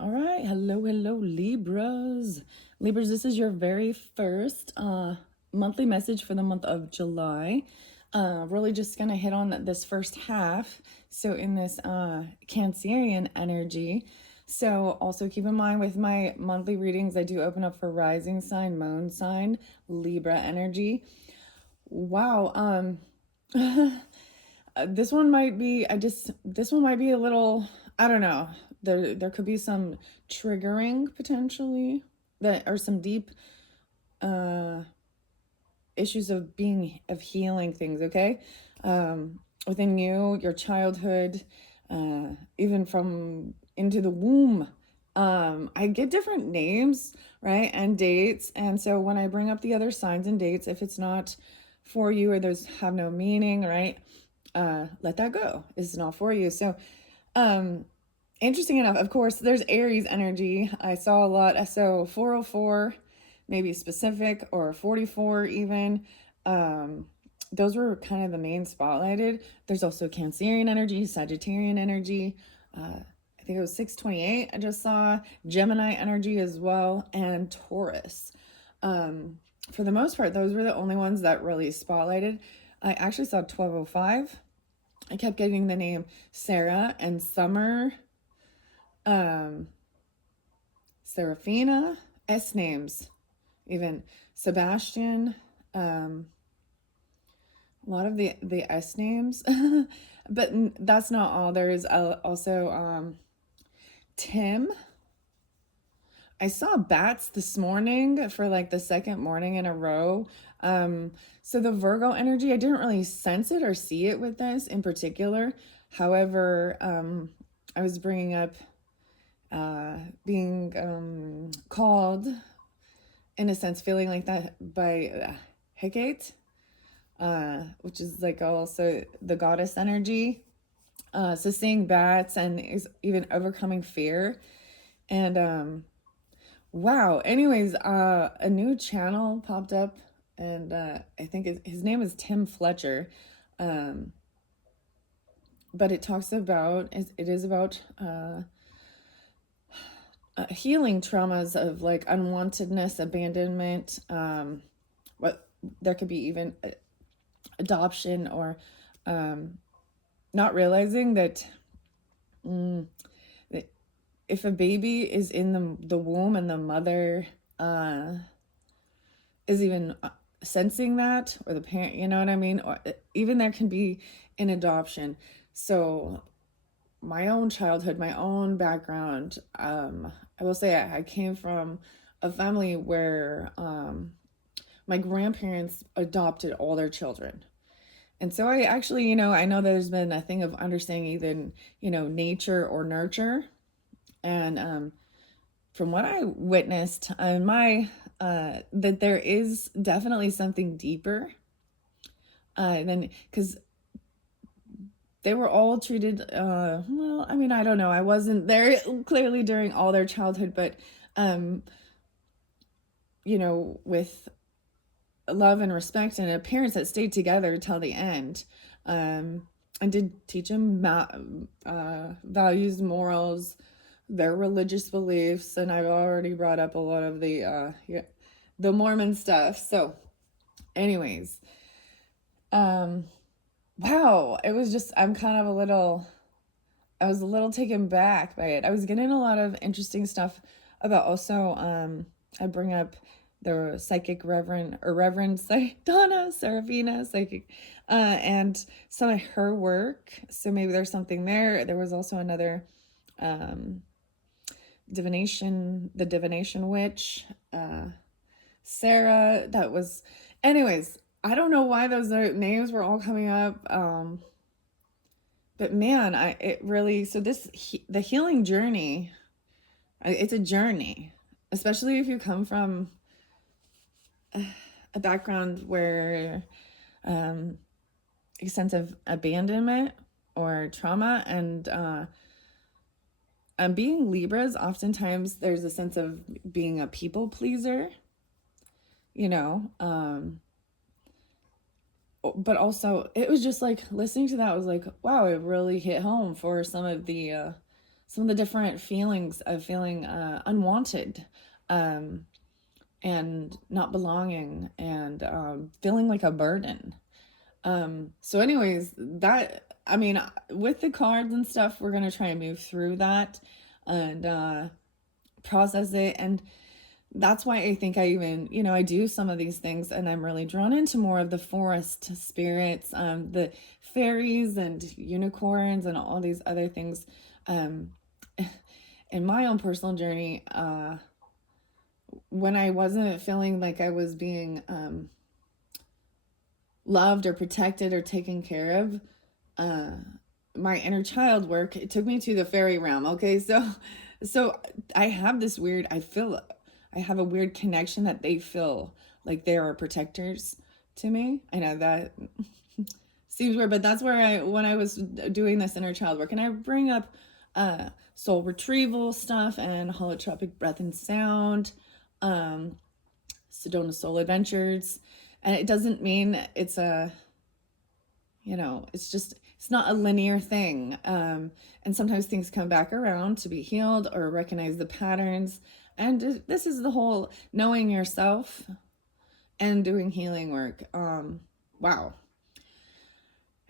All right. Hello, Libras. Libras, this is your very first monthly message for the month of July. Really just going to hit on this first half. So, in this Cancerian energy. So, also keep in mind with my monthly readings, I do open up for rising sign, moon sign, Libra energy. Wow. This one might be, this one might be a little, I don't know. There could be some triggering potentially that are some deep uh issues of healing things, okay? Within you, your childhood, even from into the womb. I get different names, right? And dates. And so when I bring up the other signs and dates, if it's not for you or those have no meaning, right? Let that go. It's not for you. So, um, interesting enough, of course, there's Aries energy. I saw a lot. So 404, maybe specific, or 44 even. Um, those were kind of the main spotlighted. There's also Cancerian energy, Sagittarian energy. I think it was 628. I just saw Gemini energy as well, and Taurus. Um, for the most part, those were the only ones that really spotlighted. I actually saw 1205. I kept getting the name Sarah and Summer, um, Serafina, S names, even Sebastian, a lot of the S names, but that's not all. There's also Tim. I saw bats this morning for like the second morning in a row. So the Virgo energy, I didn't really sense it or see it with this in particular. However, I was bringing up being called, in a sense, feeling like that by Hecate, which is like also the goddess energy. So seeing bats and is even overcoming fear. And wow. Anyways, a new channel popped up, and I think his name is Tim Fletcher. Um, but it talks about it is about healing traumas of like unwantedness, abandonment. What there could be even adoption or not realizing that. Mm, that if a baby is in the womb and the mother uh, is even sensing that, or the parent, you know what I mean, or even there can be an adoption. So my own childhood, my own background, I will say I came from a family where my grandparents adopted all their children. And so I actually, I know there's been a thing of understanding either, nature or nurture. And from what I witnessed, that there is definitely something deeper than, because they were all treated. Well, I mean, I don't know. I wasn't there clearly during all their childhood, but um, with love and respect and parents that stayed together till the end. And did teach them values, morals, their religious beliefs, and I've already brought up a lot of the Mormon stuff. So, anyways, um, wow, it was just I was a little taken back by it. I was getting a lot of interesting stuff about also I bring up the psychic Reverend Donna Serafina psychic, and some of her work. So maybe there's something there. There was also another um, the divination witch, Sarah. That was, anyways. I don't know why those names were all coming up. But man, it really, so the healing journey, it's a journey, especially if you come from a background where a sense of abandonment or trauma, and being Libras, oftentimes there's a sense of being a people pleaser, you know, but also it was just like listening to that was like, wow, it really hit home for some of some of the different feelings of feeling unwanted, um, and not belonging, and feeling like a burden. So anyways, that, I mean, with the cards and stuff, we're gonna try and move through that and process it. And that's why I think I even, I do some of these things, and I'm really drawn into more of the forest spirits, the fairies and unicorns and all these other things. Um, in my own personal journey, when I wasn't feeling like I was being loved or protected or taken care of, uh, my inner child work, it took me to the fairy realm. Okay, so I have this weird, I have a weird connection that they feel like they are protectors to me. I know that seems weird, but that's where when I was doing this inner child work, and I bring up soul retrieval stuff and holotropic breath and sound, Sedona Soul Adventures. And it doesn't mean it's a, it's just, it's not a linear thing. And sometimes things come back around to be healed or recognize the patterns. And this is the whole knowing yourself and doing healing work. Wow.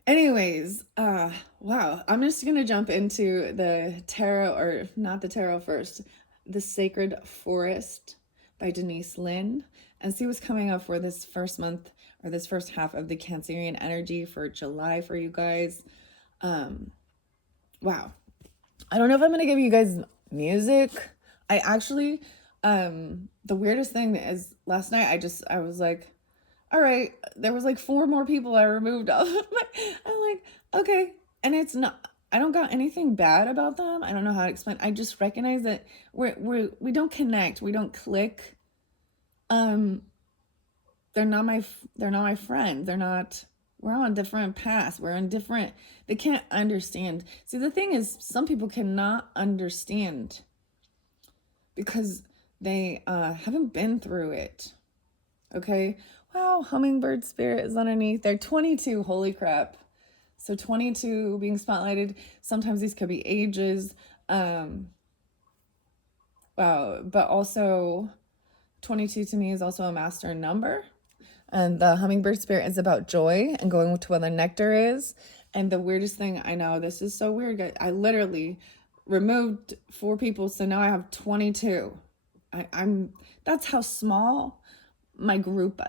Anyways, wow. I'm just going to jump into the tarot, or not the tarot first, The Sacred Forest by Denise Lynn, and see what's coming up for this first month, or this first half of the Cancerian energy for July for you guys. Wow. I don't know if I'm going to give you guys music. I actually, the weirdest thing is last night I was like, all right, there was like 4 more people I removed off of I'm like, okay. And it's not, I don't got anything bad about them. I don't know how to explain. I just recognize that we don't connect. We don't click. They're not my friends. We're on different paths. We're on different, they can't understand. See, the thing is, some people cannot understand because they haven't been through it. Okay. Wow, hummingbird spirit is underneath. They're 22. Holy crap. So 22 being spotlighted. Sometimes these could be ages. Wow. But also 22 to me is also a master number. And the hummingbird spirit is about joy and going to where the nectar is. And the weirdest thing, I know this is so weird, I literally removed 4 people. So now I have 22. That's how small my group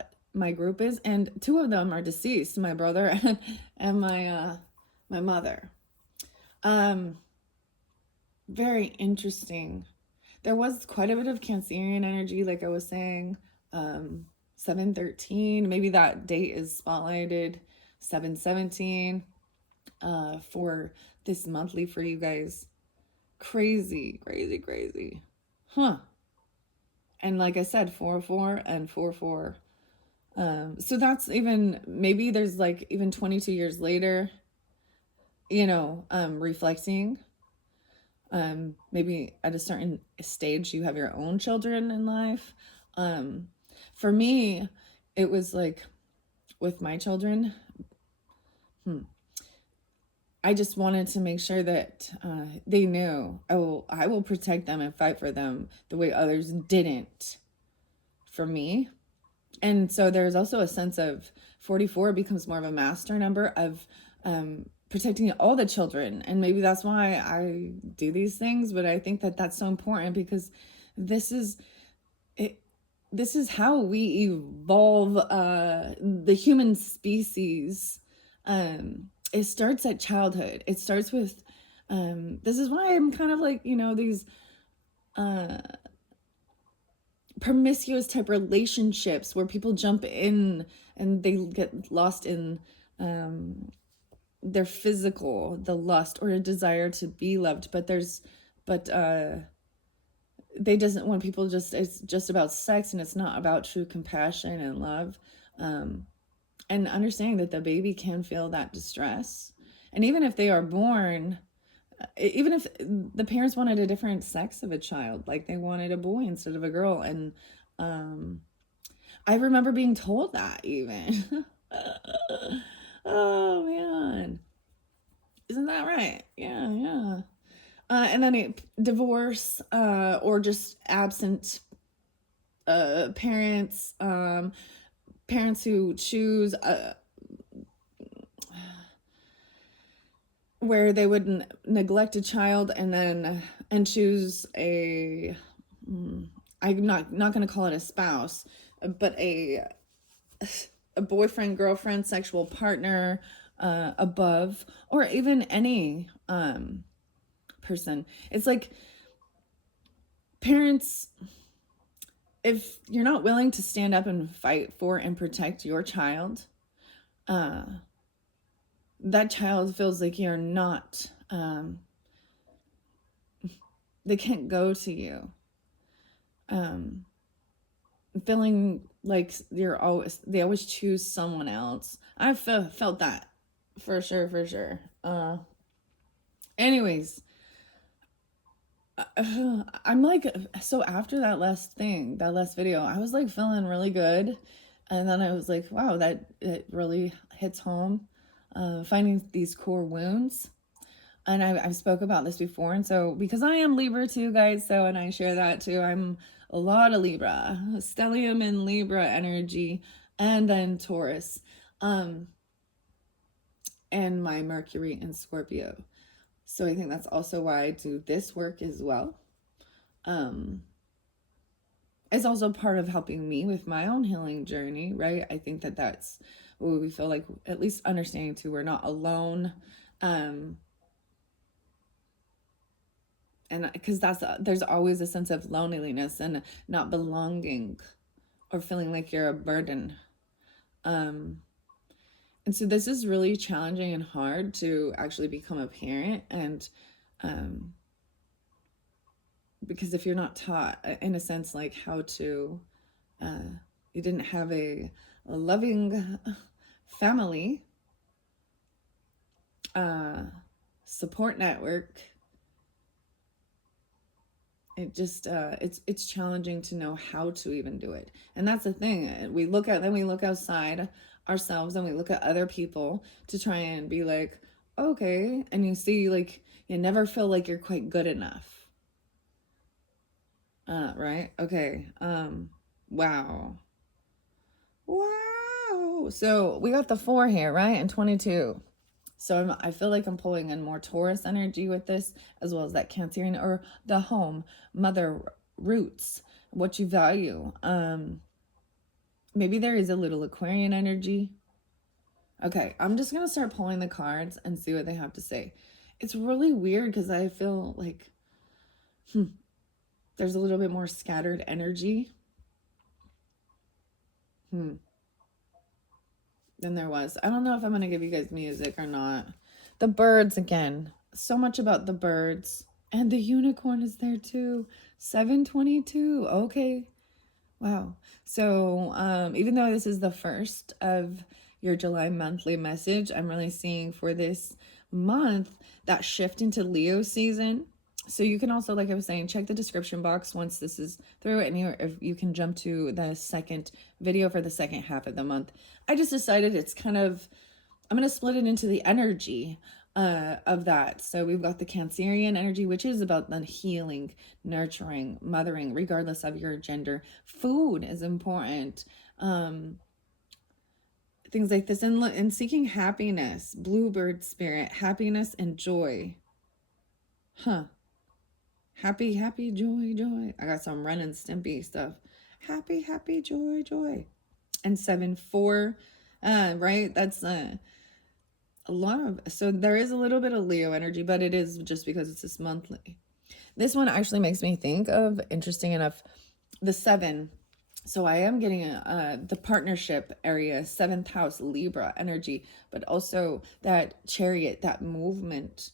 is, and 2 of them are deceased, my brother and my mother. Very interesting. There was quite a bit of Cancerian energy, like I was saying. 713, maybe that date is spotlighted. 717 for this monthly for you guys. Crazy, crazy, crazy. Huh. And like I said, 404 and 44. So that's even, maybe there's like even 22 years later, reflecting. Maybe at a certain stage you have your own children in life. For me, it was like with my children, I just wanted to make sure that they knew I will protect them and fight for them the way others didn't for me. And so there's also a sense of 44 becomes more of a master number of protecting all the children. And maybe that's why I do these things, but I think that that's so important because this is it. This is how we evolve the human species. It starts at childhood. It starts with, this is why I'm kind of like, these promiscuous type relationships where people jump in and they get lost in their physical, the lust or a desire to be loved. But they doesn't want people it's just about sex, and it's not about true compassion and love. And understanding that the baby can feel that distress. And even if they are born, even if the parents wanted a different sex of a child, like they wanted a boy instead of a girl. And I remember being told that even. Oh man. Isn't that right? Yeah. And then divorce, or just absent parents, parents who choose where they would neglect a child and choose I'm not going to call it a spouse, but a boyfriend, girlfriend, sexual partner above, or even any person. It's like parents, if you're not willing to stand up and fight for and protect your child, that child feels like you're not, they can't go to you. Feeling like they always choose someone else. I've felt that for sure. Anyways, I'm like, so after that last video, I was like feeling really good. And then I was like, wow, that it really hits home. Finding these core wounds. And I've spoke about this before. And so, because I am Libra too, guys, so, and I share that too, I'm a lot of Libra, stellium and Libra energy, and then Taurus, and my Mercury in Scorpio. So I think that's also why I do this work as well. It's also part of helping me with my own healing journey, right? I think that that's what we feel like, at least understanding too, we're not alone. And because there's always a sense of loneliness and not belonging or feeling like you're a burden. And so this is really challenging and hard to actually become a parent. And because if you're not taught, in a sense, like how to, you didn't have a loving family, support network, it just it's challenging to know how to even do it. And that's the thing, we look outside ourselves and we look at other people to try and be like, okay, and you see, like, you never feel like you're quite good enough. Right? Okay. Wow. So we got the 4 here, right? And 22. So I feel like I'm pulling in more Taurus energy with this, as well as that Cancerian, or the home, mother, roots, what you value. Maybe there is a little Aquarian energy. Okay, I'm just going to start pulling the cards and see what they have to say. It's really weird because I feel like there's a little bit more scattered energy than there was. I don't know if I'm going to give you guys music or not. The birds again. So much about the birds. And the unicorn is there too. 722. Okay. Wow. So even though this is the first of your July monthly message, I'm really seeing for this month that shift into Leo season. So you can also, like I was saying, check the description box once this is through, and if you can jump to the second video for the second half of the month. I just decided it's kind of, I'm going to split it into the energy of that. So we've got the Cancerian energy, which is about the healing, nurturing, mothering, regardless of your gender. Food is important. Things like this, and seeking happiness, bluebird spirit, happiness and joy. Happy, joy. I got some Ren and Stimpy stuff. Happy, joy. And 7-4, right? That's a lot of, so there is a little bit of Leo energy, but it is just because it's this monthly. This one actually makes me think of, interesting enough, the 7. So I am getting the partnership area, 7th house Libra energy, but also that chariot, that movement.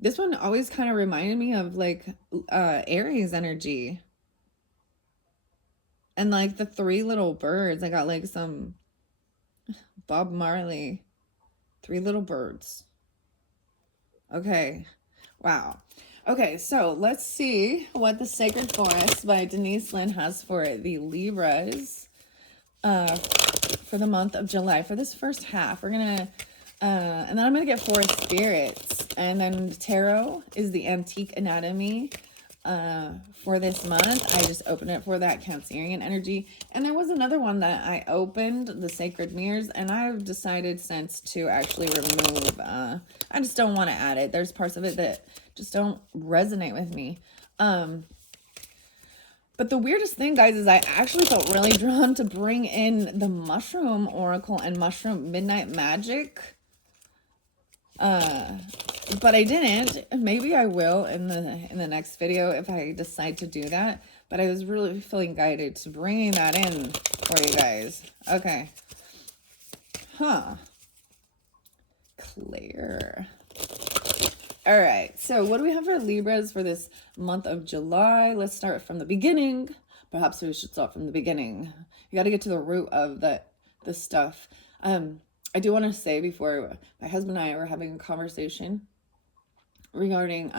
This one always kind of reminded me of like Aries energy. And like the 3 little birds. I got like some Bob Marley. 3 little birds. Okay. Wow. Okay, so let's see what the Sacred Forest by Denise Lynn has for the Libras for the month of July. For this first half, we're going to And then I'm going to get 4 spirits. And then tarot is the antique anatomy for this month. I just opened it for that Cancerian energy. And there was another one that I opened, the Sacred Mirrors, and I've decided since to actually remove. I just don't want to add it. There's parts of it that just don't resonate with me. But the weirdest thing, guys, is I actually felt really drawn to bring in the Mushroom Oracle and Mushroom Midnight Magic. But I didn't. Maybe I will in the next video if I decide to do that. But I was really feeling guided to bringing that in for you guys. Okay. Huh. Clear. All right. So what do we have for Libras for this month of July? Let's start from the beginning. Perhaps we should start from the beginning. You got to get to the root of the stuff. I do want to say, before, my husband and I were having a conversation regarding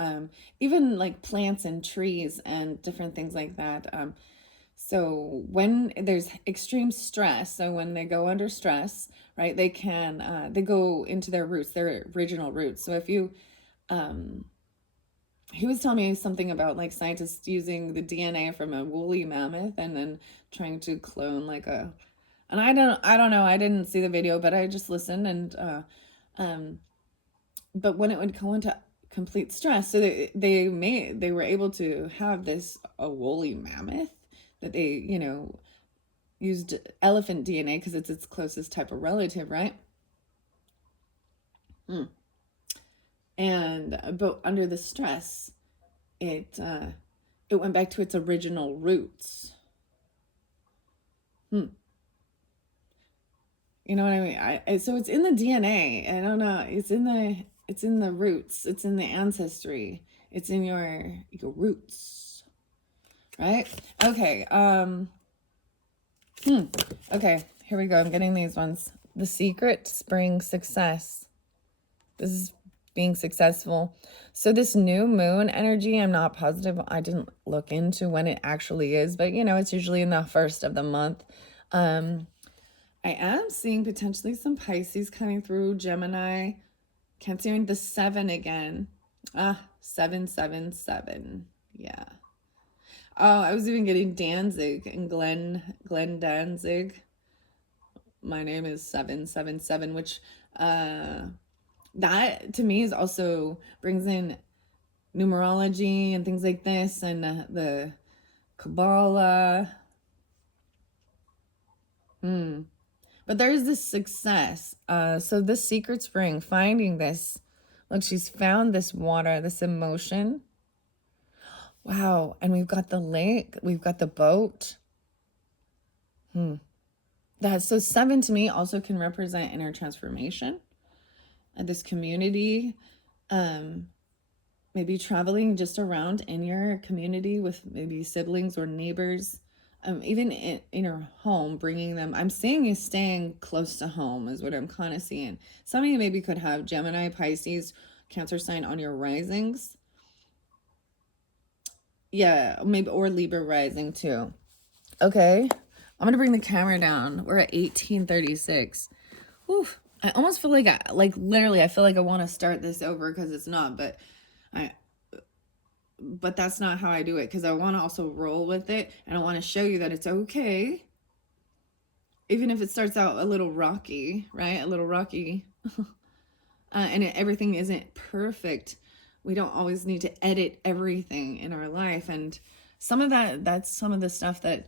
even like plants and trees and different things like that. So when there's extreme stress, so when they go under stress, right, they can they go into their roots, their original roots. So if you he was telling me something about like scientists using the DNA from a woolly mammoth and then trying to clone like a, and I don't know, I didn't see the video, but I just listened. And but when it would go into complete stress, so they were able to have this a woolly mammoth that they, you know, used elephant DNA because it's its closest type of relative, right? And but under the stress, it went back to its original roots. You know what I mean? So it's in the DNA. I don't know. It's in the roots. It's in the ancestry. It's in your roots. Right? Okay. Okay, here we go. I'm getting these ones. The secret to spring success. This is being successful. So this new moon energy, I'm not positive. I didn't look into when it actually is, but you know, it's usually in the first of the month. I am seeing potentially some Pisces coming through, Gemini, Cancer, the 7 again. 777. Yeah. Oh, I was even getting Danzig and Glenn Danzig. My name is 777, which that to me is also brings in numerology and things like this, and the Kabbalah. But there's this success. So this secret spring, finding this. Look, she's found this water, this emotion. Wow. And we've got the lake. We've got the boat. So 7 to me also can represent inner transformation. This community. Maybe traveling just around in your community with maybe siblings or neighbors. Even in your home, bringing them. I'm seeing you staying close to home is what I'm kind of seeing. Some of you maybe could have Gemini, Pisces, Cancer sign on your risings. Yeah, maybe, or Libra rising too. Okay, I'm gonna bring the camera down. We're at 1836. Oof, I almost feel like literally, I feel like I want to start this over because it's not, but that's not how I do it, because I want to also roll with it, and I want to show you that it's okay, even if it starts out a little rocky, right? A little rocky, and everything isn't perfect. We don't always need to edit everything in our life, and some of that's some of the stuff that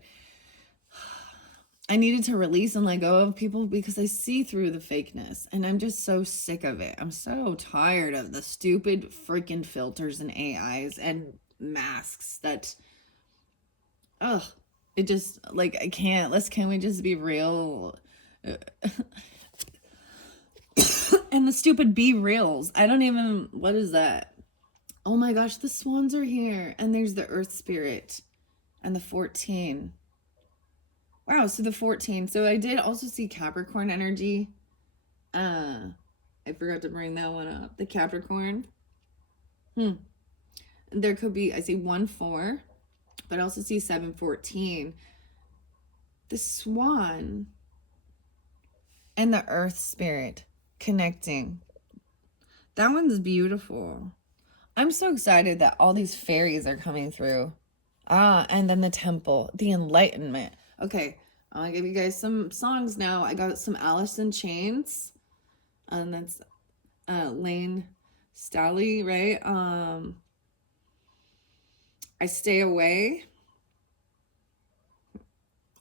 I needed to release and let go of people, because I see through the fakeness and I'm just so sick of it. I'm so tired of the stupid freaking filters and AIs and masks that, it just, like, I can't. Can we just be real? And the stupid be reals. I don't even, what is that? Oh my gosh, the swans are here. And there's the earth spirit and the 14. Wow, so the 14. So I did also see Capricorn energy. I forgot to bring that one up. The Capricorn. There could be, I see 1-4, but I also see 7-14. The swan and the earth spirit. connecting. That one's beautiful. I'm so excited that all these fairies are coming through. Ah, and then the temple, the enlightenment. Okay, I'm gonna give you guys some songs now. I got some Alice in Chains, and that's Lane Staley, right? I Stay Away.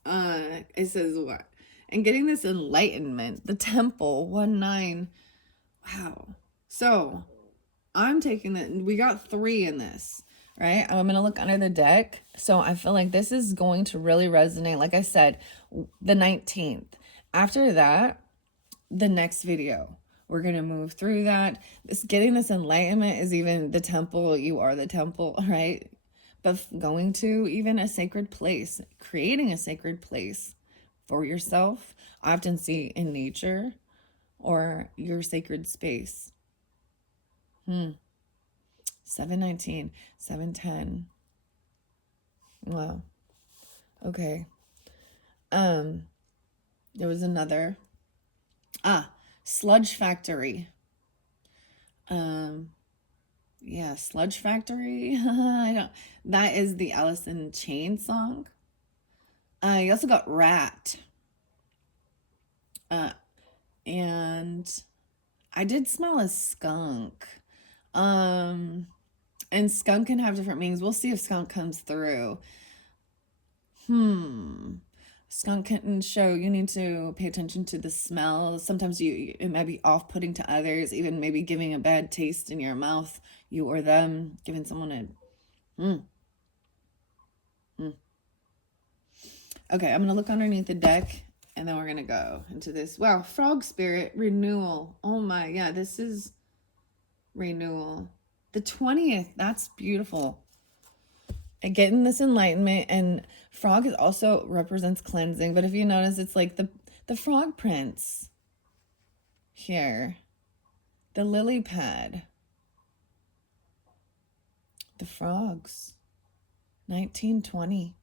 It says what? And getting this enlightenment, the temple, 1-9. Wow. So I'm taking it. We got 3 in this, right? I'm going to look under the deck. So I feel like this is going to really resonate. Like I said, the 19th. After that, the next video, we're going to move through that. Getting this enlightenment is even the temple. You are the temple, right? But going to even a sacred place, creating a sacred place for yourself. I often see in nature or your sacred space. 719, 710. Wow. Okay. There was another. Sludge Factory. Yeah, Sludge Factory. I don't. That is the Alice in Chains song. You also got Rat. And I did smell a skunk. And skunk can have different meanings. We'll see if skunk comes through. Skunk can show you need to pay attention to the smell. Sometimes it might be off-putting to others, even maybe giving a bad taste in your mouth, you or them, giving someone a Okay, I'm gonna look underneath the deck and then we're gonna go into this. Wow, frog spirit renewal. Oh my, yeah, this is renewal. The 20th, that's beautiful. And getting this enlightenment, and frog is also represents cleansing, but if you notice, it's like the frog prince here, the lily pad, the frogs, 1920,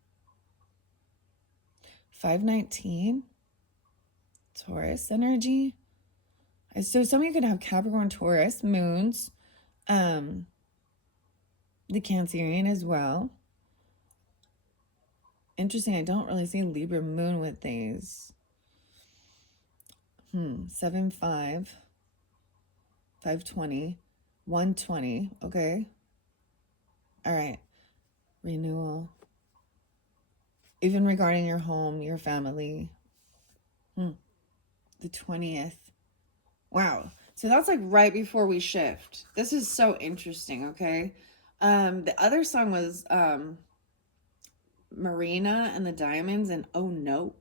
519, Taurus energy. So some of you could have Capricorn, Taurus, moons, the Cancerian as well. Interesting, I don't really see Libra moon with these. 7, 5, 520, 120. Okay. All right. Renewal. Even regarding your home, your family. The 20th. Wow. So that's like right before we shift. This is so interesting, okay? The other song was Marina and the Diamonds and Oh No.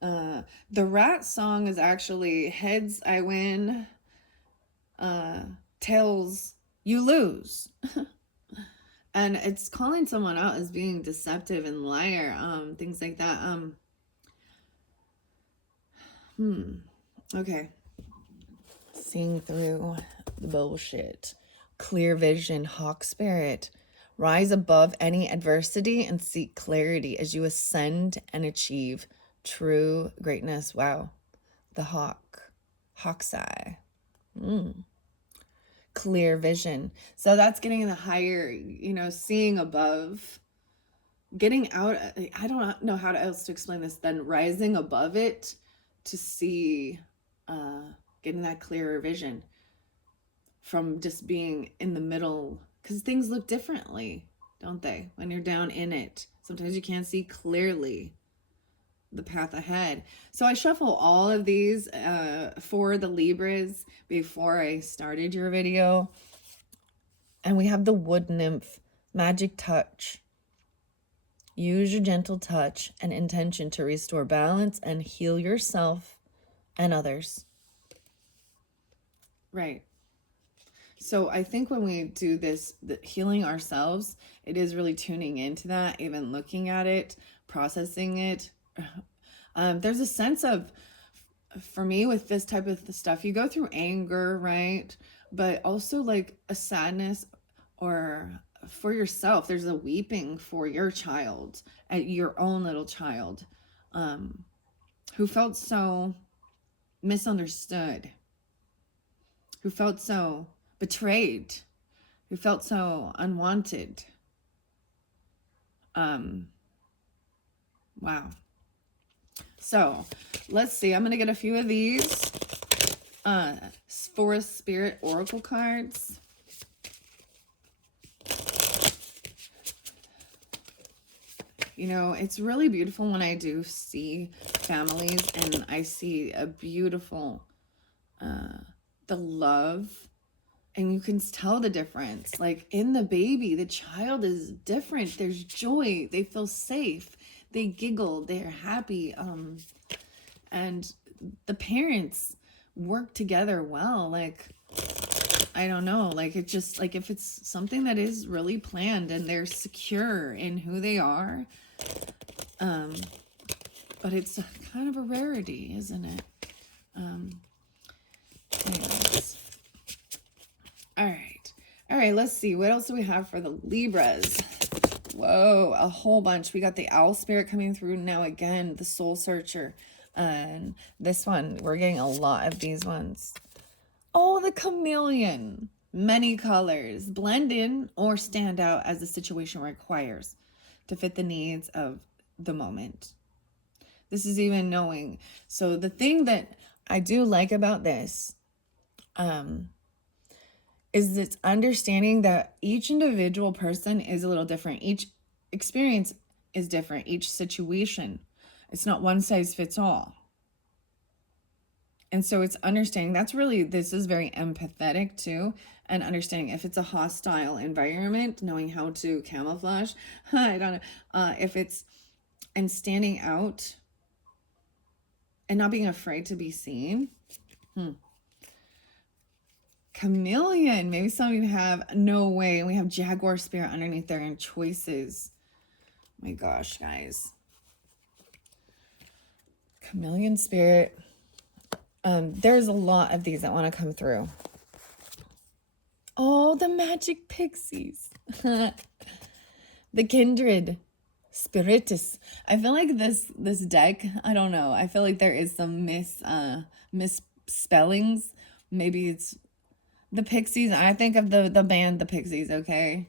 The rat song is actually heads I win, tails you lose. And it's calling someone out as being deceptive and liar, things like that. Okay. Seeing through the bullshit. Clear vision, hawk spirit. Rise above any adversity and seek clarity as you ascend and achieve true greatness. Wow. The hawk's eye. Clear vision. So that's getting the higher, seeing above, getting out. I don't know how else to explain this than rising above it to see, getting that clearer vision from just being in the middle, because things look differently, don't they? When you're down in it, sometimes you can't see clearly the path ahead. So I shuffle all of these for the Libras before I started your video. And we have the wood nymph, magic touch. Use your gentle touch and intention to restore balance and heal yourself and others. Right. So I think when we do this, healing ourselves, it is really tuning into that, even looking at it, processing it. There's a sense of, for me with this type of stuff, you go through anger, right? But also like a sadness, or for yourself, there's a weeping for your child, your own little child, who felt so misunderstood. who felt so betrayed, who felt so unwanted. Wow. So let's see. I'm going to get a few of these Forest Spirit Oracle cards. You know, it's really beautiful when I do see families and I see a beautiful, the love, and you can tell the difference. Like in the baby, the child is different. There's joy. They feel safe. They giggle. They're happy. And the parents work together well. Like, I don't know, like it just, like if it's something that is really planned and they're secure in who they are, but it's kind of a rarity, isn't it? Anyways. All right, let's see. What else do we have for the Libras? Whoa, a whole bunch. We got the Owl Spirit coming through now again, the Soul Searcher. And this one, we're getting a lot of these ones. Oh, the Chameleon. Many colors. Blend in or stand out as the situation requires to fit the needs of the moment. This is even knowing. So the thing that I do like about this is it's understanding that each individual person is a little different. Each experience is different. Each situation. It's not one size fits all. And so it's understanding, that's really, this is very empathetic too, and understanding if it's a hostile environment, knowing how to camouflage. I don't know. If it's, and standing out and not being afraid to be seen. Chameleon. Maybe some of you have, no way. We have Jaguar Spirit underneath there and choices. My gosh, guys. Chameleon Spirit. There's a lot of these that want to come through. Oh, the Magic Pixies. The Kindred Spiritus. I feel like this deck, I don't know. I feel like there is some misspellings. Maybe it's the Pixies. I think of the band The Pixies, okay?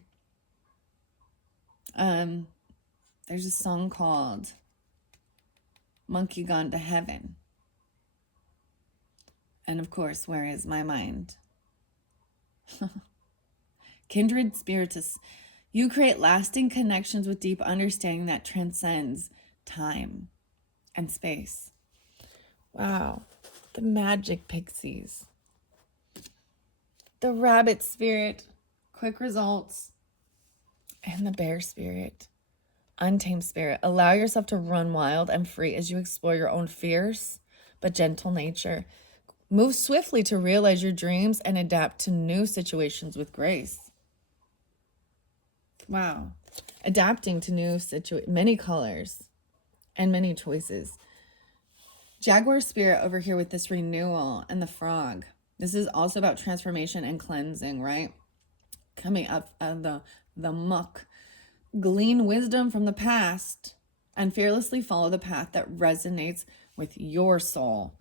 There's a song called Monkey Gone to Heaven. And of course, Where Is My Mind? Kindred Spiritus. You create lasting connections with deep understanding that transcends time and space. Wow. The Magic Pixies. The Rabbit Spirit. Quick results. And the Bear Spirit. Untamed Spirit. Allow yourself to run wild and free as you explore your own fierce but gentle nature. Move swiftly to realize your dreams and adapt to new situations with grace. Wow. Adapting to new many colors and many choices. Jaguar Spirit over here with this renewal and the frog. This is also about transformation and cleansing, right? Coming up of the muck. Glean wisdom from the past and fearlessly follow the path that resonates with your soul.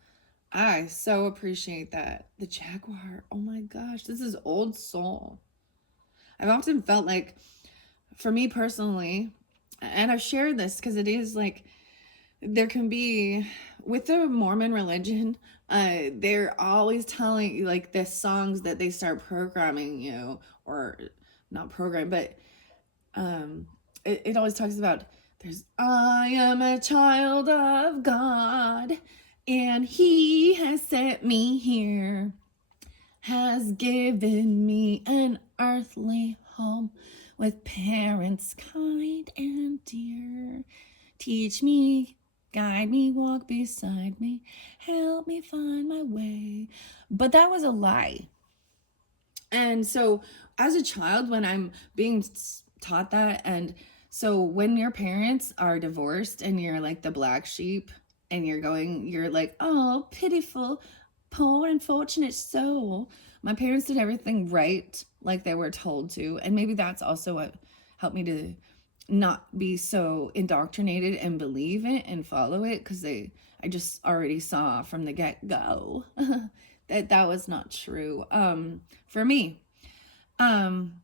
I so appreciate that. The Jaguar. Oh my gosh, this is old soul. I've often felt like, for me personally, and I've shared this because it is like, there can be, with the Mormon religion, they're always telling you, like, the songs that they start programming you, or not program, but it always talks about, I am a child of God, and he has set me here, has given me an earthly home with parents kind and dear. Teach me, guide me, walk beside me, help me find my way. But that was a lie. And so as a child, when I'm being taught that, and so when your parents are divorced and you're like the black sheep, and you're like, oh, pitiful, poor, unfortunate soul. My parents did everything right, like they were told to. And maybe that's also what helped me to not be so indoctrinated and believe it and follow it, because I just already saw from the get-go that was not true for me. Um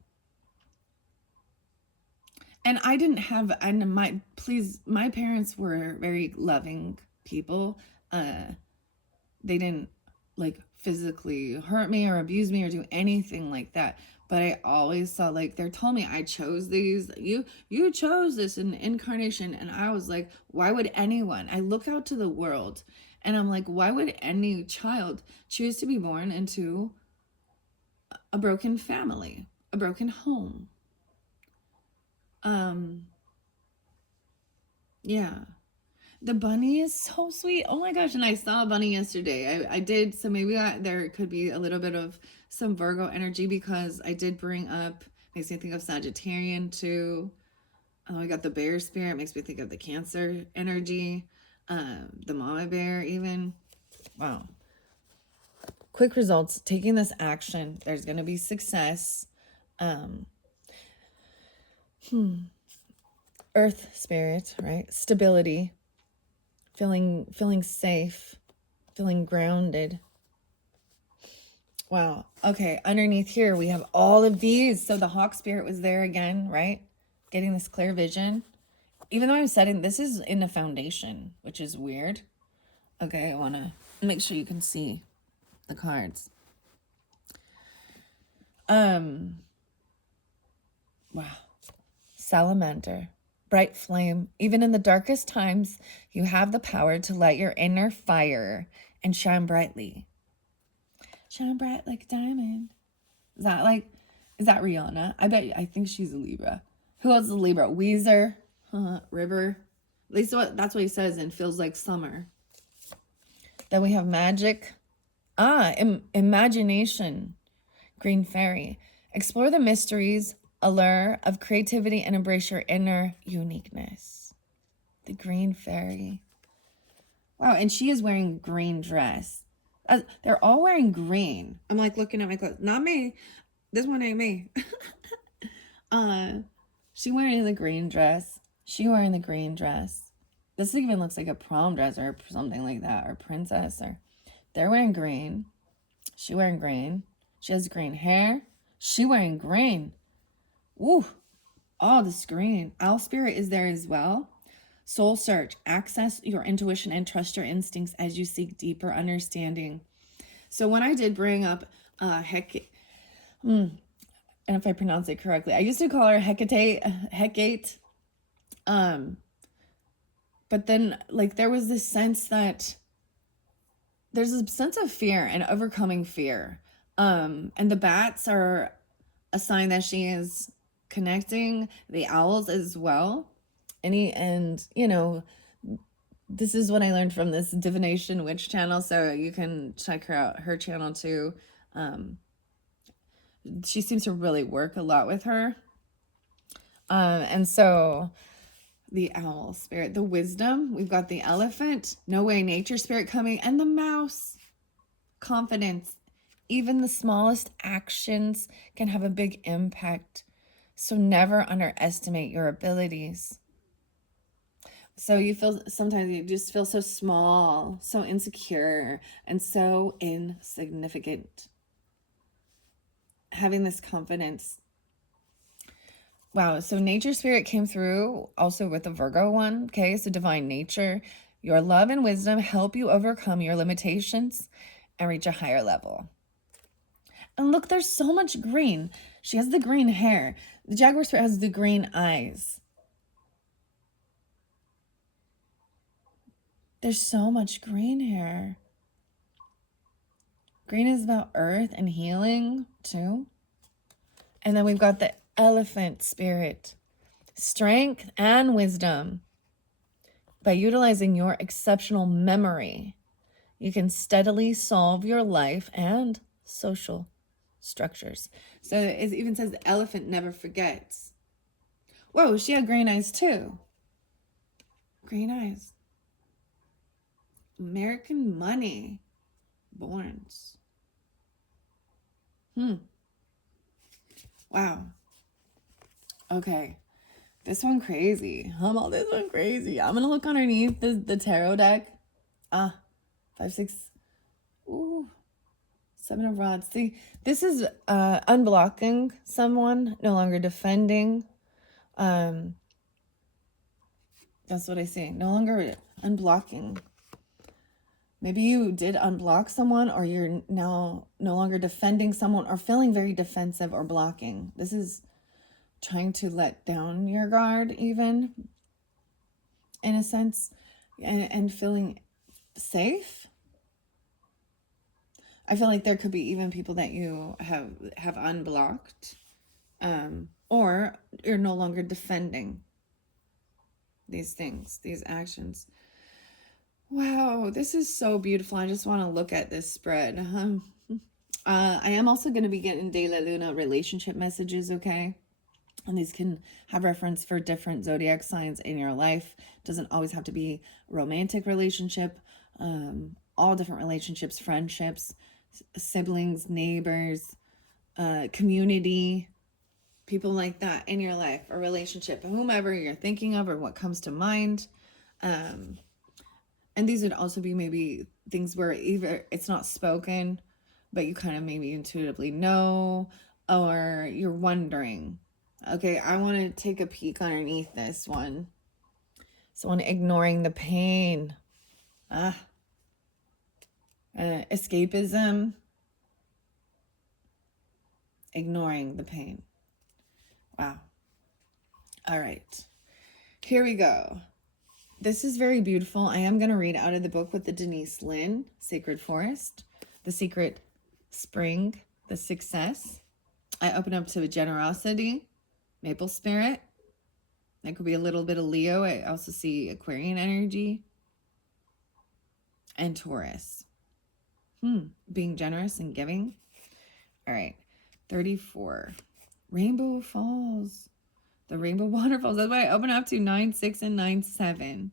and I didn't have, and my parents were very loving people. They didn't like physically hurt me or abuse me or do anything like that, but I always saw, like, they're telling me I chose these, you chose this in incarnation, and I was like, why would anyone? I look out to the world and I'm like, why would any child choose to be born into a broken family, a broken home? Yeah. The bunny is so sweet. Oh my gosh. And I saw a bunny yesterday. I did. So maybe there could be a little bit of some Virgo energy, because I did bring up, makes me think of Sagittarian too. Oh, I got the bear spirit. Makes me think of the Cancer energy. The mama bear even. Wow. Quick results. Taking this action. There's going to be success. Earth spirit, right? Stability. Feeling safe, feeling grounded. Wow. Okay, underneath here we have all of these. So the hawk spirit was there again, right? Getting this clear vision. Even though I'm setting, this is in the foundation, which is weird. Okay, I want to make sure you can see the cards. Wow. Salamander. Bright flame. Even in the darkest times, you have the power to light your inner fire and shine brightly. Shine bright like a diamond. Is that Rihanna? I think she's a Libra. Who else is a Libra? Weezer, River. At least that's what he says in Feels Like Summer. Then we have magic. Imagination. Green fairy. Explore the mysteries, allure of creativity, and embrace your inner uniqueness. The green fairy. Wow, and she is wearing a green dress. They're all wearing green. I'm like looking at my clothes. Not me. This one ain't me. She wearing the green dress. She wearing the green dress. This even looks like a prom dress or something like that, or princess. Or they're wearing green. She wearing green. She has green hair. She wearing green. Woo! Oh, this green. Owl spirit is there as well. Soul search. Access your intuition and trust your instincts as you seek deeper understanding. So when I did bring up Hecate, and if I pronounce it correctly, I used to call her Hecate. But then, like, there was this sense that there's a sense of fear and overcoming fear. And the bats are a sign that she is connecting, the owls as well. And you know, this is what I learned from this Divination Witch channel, so you can check her channel too. She seems to really work a lot with her. And so the owl spirit, the wisdom, we've got the elephant, no way nature spirit coming, and the mouse, confidence. Even the smallest actions can have a big impact. So never underestimate your abilities. So sometimes you just feel so small, so insecure, and so insignificant. Having this confidence. Wow, so nature spirit came through also with the Virgo one. Okay, so divine nature. Your love and wisdom help you overcome your limitations and reach a higher level. And look, there's so much green. She has the green hair. The Jaguar spirit has the green eyes. There's so much green here. Green is about earth and healing too. And then we've got the elephant spirit. Strength and wisdom. By utilizing your exceptional memory, you can steadily solve your life and social structures. So it even says the elephant never forgets. Whoa, she had green eyes too. Green eyes. American money. Borns. Wow. Okay. This one crazy. This one crazy. I'm going to look underneath the tarot deck. 5, 6. Ooh. Seven of Rods. See, this is unblocking someone, no longer defending. That's what I see. No longer unblocking. Maybe you did unblock someone, or you're now no longer defending someone or feeling very defensive or blocking. This is trying to let down your guard, even in a sense, and feeling safe. I feel like there could be even people that you have unblocked, or you're no longer defending these things, these actions. Wow, this is so beautiful. I just want to look at this spread. I am also going to be getting De La Luna relationship messages, okay? And these can have reference for different zodiac signs in your life. Doesn't always have to be romantic relationship. All different relationships, friendships, siblings, neighbors, community, people like that in your life, or relationship, whomever you're thinking of or what comes to mind. And these would also be maybe things where either it's not spoken, but you kind of maybe intuitively know, or you're wondering. Okay, I want to take a peek underneath this one. Someone ignoring the pain. Escapism. Ignoring the pain. Wow. All right. Here we go. This is very beautiful. I am going to read out of the book with the Denise Lynn, Sacred Forest, The Secret Spring, The Success. I open up to generosity, maple spirit. That could be a little bit of Leo. I also see Aquarian energy. And Taurus. Being generous and giving. All right. 34. Rainbow Falls. The Rainbow Waterfalls. That's why I open up to 9, 6, and 9, 7.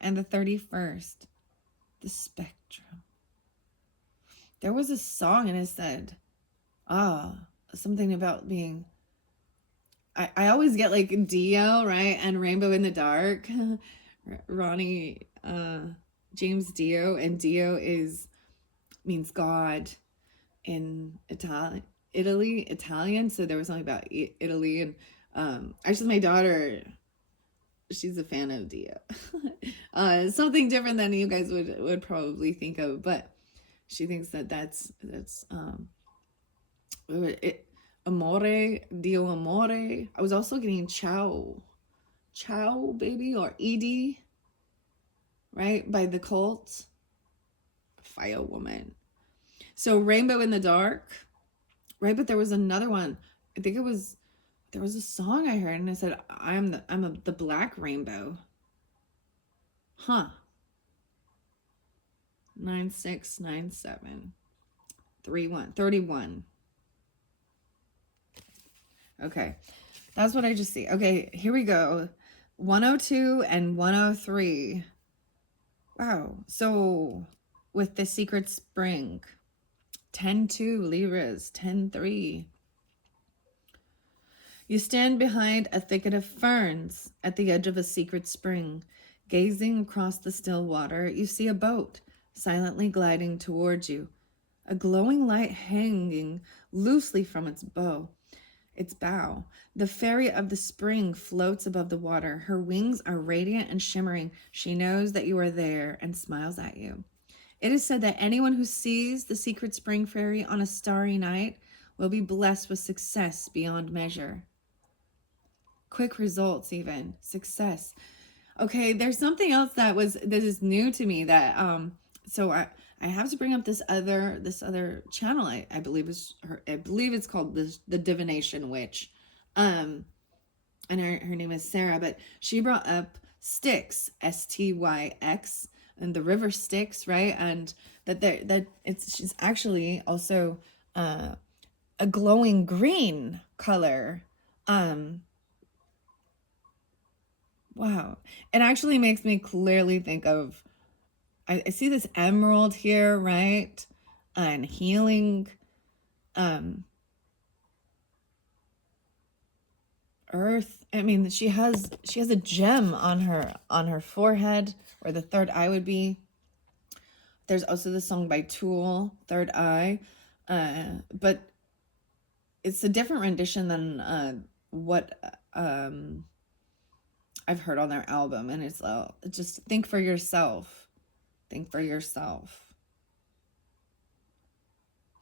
And the 31st. The Spectrum. There was a song and it said, something about being... I always get like Dio, right? And Rainbow in the Dark. Ronnie, James Dio. And Dio means God in Italian. So there was something about Italy. And actually my daughter, she's a fan of Dio. Something different than you guys would probably think of, but she thinks that's amore, Dio amore. I was also getting ciao baby, or Edie, right, by the Cult. Fire Woman. So Rainbow in the Dark, right? But there was another one. I think there was a song I heard and it said, I'm the Black Rainbow. 9, 6, 9, 7, 3, 1, 31. Okay, that's what I just see. Okay, here we go. 102 and 103. Wow. So with the Secret Spring, 10-2 Libras, 10-3. You stand behind a thicket of ferns at the edge of a secret spring. Gazing across the still water, you see a boat silently gliding towards you, a glowing light hanging loosely from its bow. Its bow. The fairy of the spring floats above the water. Her wings are radiant and shimmering. She knows that you are there and smiles at you. It is said that anyone who sees the secret spring fairy on a starry night will be blessed with success beyond measure. Quick results, even. Success. Okay, there's something else that is new to me that so I have to bring up this other channel. I believe it's called the Divination Witch. And her name is Sarah, but she brought up Styx, Styx, and the river Styx, right? And she's actually also a glowing green color. Wow. It actually makes me clearly think of, I see this emerald here, right? And healing, earth. I mean, she has a gem on her forehead, where the third eye would be. There's also the song by Tool, Third Eye. But it's a different rendition than what I've heard on their album, and it's just think for yourself. Think for yourself.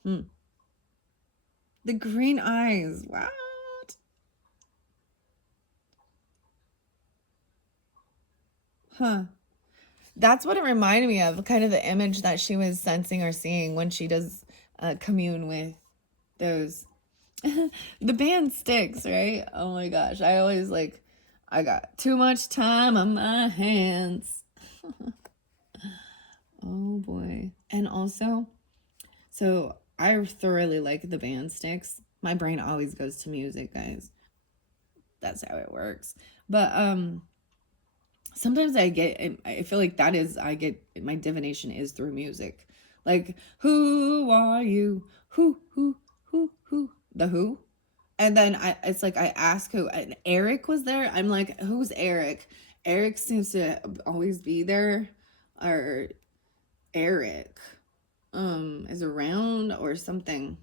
The green eyes. What? Huh. That's what it reminded me of, kind of the image that she was sensing or seeing when she does commune with those. The band sticks, right? Oh my gosh. I always I got too much time on my hands. Oh boy. And also, so I thoroughly like the band sticks. My brain always goes to music, guys. That's how it works. But sometimes I feel like I get my divination is through music. Like, who are you? Who? The Who? And then it's like I ask who, and Eric was there. I'm like, who's Eric? Eric seems to always be there, or Eric is around or something.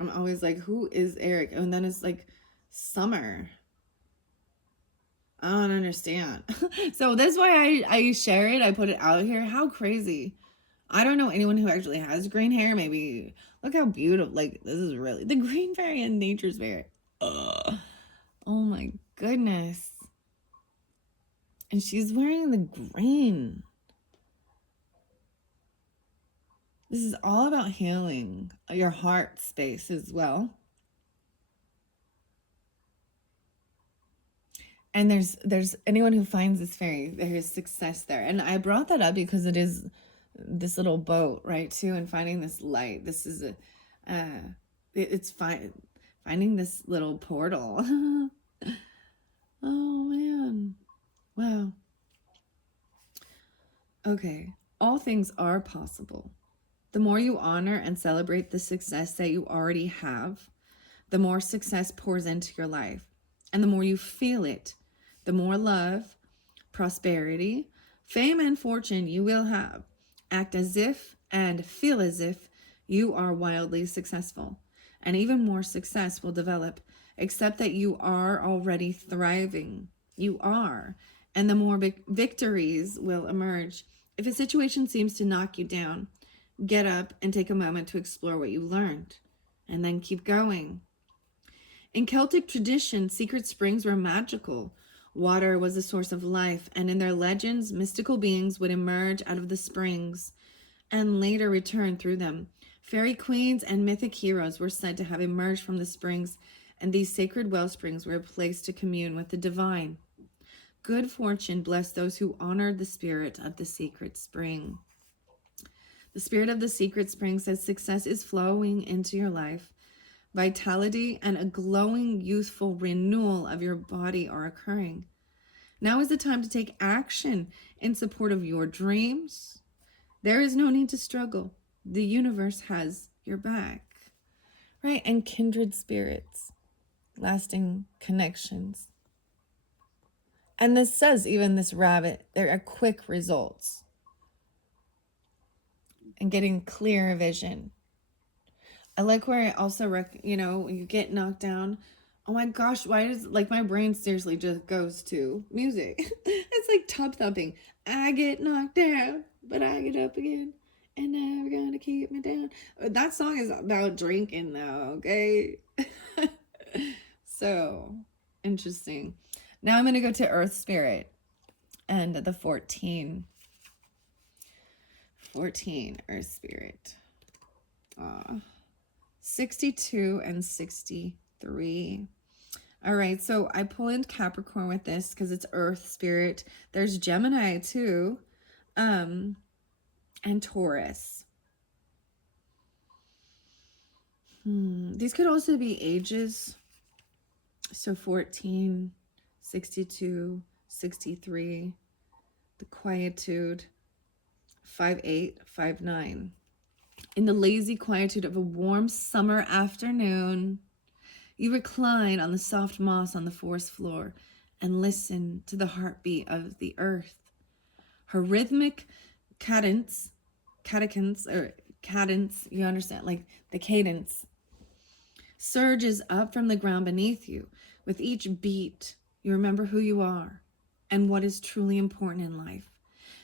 I'm always like, who is Eric? And then it's like Summer. I don't understand. So that's why I share it. I put it out here. How crazy. I don't know anyone who actually has green hair. Maybe look how beautiful. Like, this is really the green fairy and nature's fairy. Ugh. Oh my goodness. And she's wearing the green. This is all about healing your heart space as well. And there's anyone who finds this fairy, there is success there. And I brought that up because it is this little boat, right, too, and finding this light. This is it's finding this little portal. Oh man. Wow. Okay. All things are possible. The more you honor and celebrate the success that you already have, the more success pours into your life. And the more you feel it, the more love, prosperity, fame, and fortune you will have. Act as if and feel as if you are wildly successful. And even more success will develop, except that you are already thriving. You are. And the more victories will emerge. If a situation seems to knock you down, get up and take a moment to explore what you learned, and then keep going. In Celtic tradition, secret springs were magical. Water was a source of life, and in their legends, mystical beings would emerge out of the springs and later return through them. Fairy queens and mythic heroes were said to have emerged from the springs, and these sacred well springs were a place to commune with the divine. Good fortune blessed those who honored the spirit of the secret spring. The spirit of the secret spring says success is flowing into your life. Vitality and a glowing, youthful renewal of your body are occurring. Now is the time to take action in support of your dreams. There is no need to struggle. The universe has your back. Right? And kindred spirits, lasting connections. And this says, even this rabbit, there are quick results. And getting clear vision. I like where I also, when you get knocked down, oh my gosh, why does, my brain seriously just goes to music. It's like tub thumping. I get knocked down, but I get up again, and never gonna keep me down. That song is about drinking, though, okay? So, interesting. Now I'm gonna go to Earth Spirit and the 14. 14, Earth Spirit. 62 and 63. All right, so I pull in Capricorn with this because it's Earth Spirit. There's Gemini too, and Taurus. These could also be ages. So 14, 62, 63, the quietude, 5'8", 5'9". In the lazy quietude of a warm summer afternoon, you recline on the soft moss on the forest floor and listen to the heartbeat of the earth. Her rhythmic cadence, cadence, you understand, like the cadence surges up from the ground beneath you. With each beat, you remember who you are and what is truly important in life.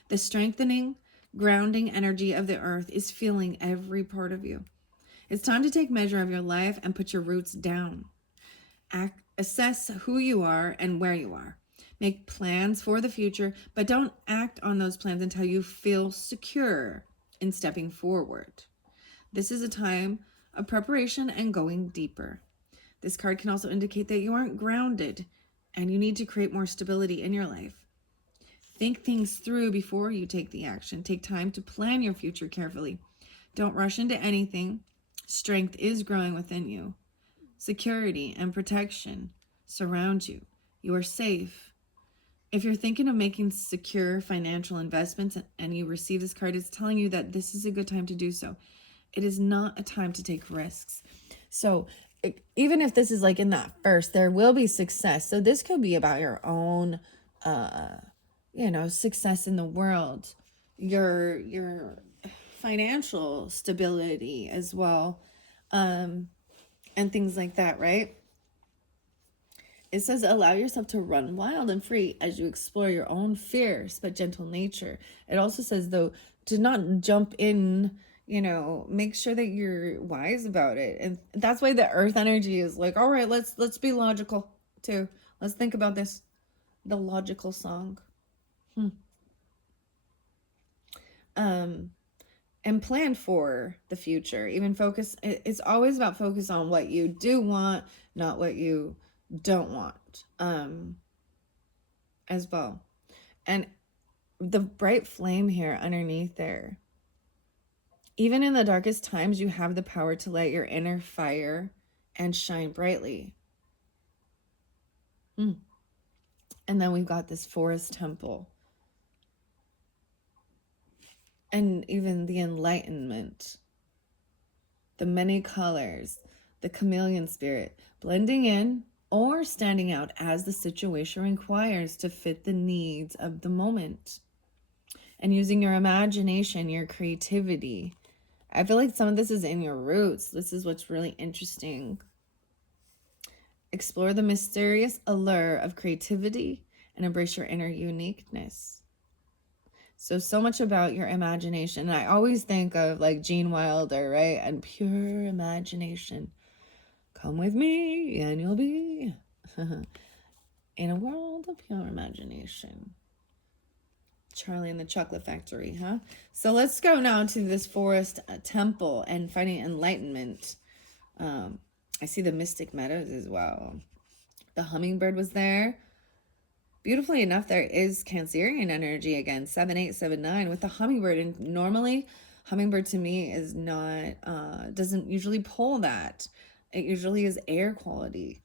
The strengthening, grounding energy of the earth is filling every part of you. It's time to take measure of your life and put your roots down. Assess who you are and where you are. Make plans for the future, but don't act on those plans until you feel secure in stepping forward. This is a time of preparation and going deeper. This card can also indicate that you aren't grounded and you need to create more stability in your life. Think things through before you take the action. Take time to plan your future carefully. Don't rush into anything. Strength is growing within you. Security and protection surround you. You are safe. If you're thinking of making secure financial investments and you receive this card, it's telling you that this is a good time to do so. It is not a time to take risks. So even if this is like in that first, there will be success. So this could be about your own, success in the world, your financial stability as well, and things like that, right? It says, allow yourself to run wild and free as you explore your own fierce but gentle nature. It also says, though, to not jump in, make sure that you're wise about it. And that's why the earth energy is like, all right, let's be logical too. Let's think about this. The logical song. And plan for the future. Even focus, it's always about focus on what you do want, not what you don't want, as well. And the bright flame here underneath there, even in the darkest times, you have the power to light your inner fire and shine brightly. And then we've got this forest temple. And even the enlightenment, the many colors, the chameleon spirit, blending in or standing out as the situation requires to fit the needs of the moment. And using your imagination, your creativity. I feel like some of this is in your roots. This is what's really interesting. Explore the mysterious allure of creativity and embrace your inner uniqueness. So much about your imagination. And I always think of like Gene Wilder, right? And pure imagination. Come with me and you'll be in a world of pure imagination. Charlie and the Chocolate Factory, huh? So let's go now to this forest temple and finding enlightenment. I see the Mystic Meadows as well. The hummingbird was there. Beautifully enough, there is Cancerian energy again, 7879 with the hummingbird. And normally, hummingbird to me is not, doesn't usually pull that. It usually is air quality.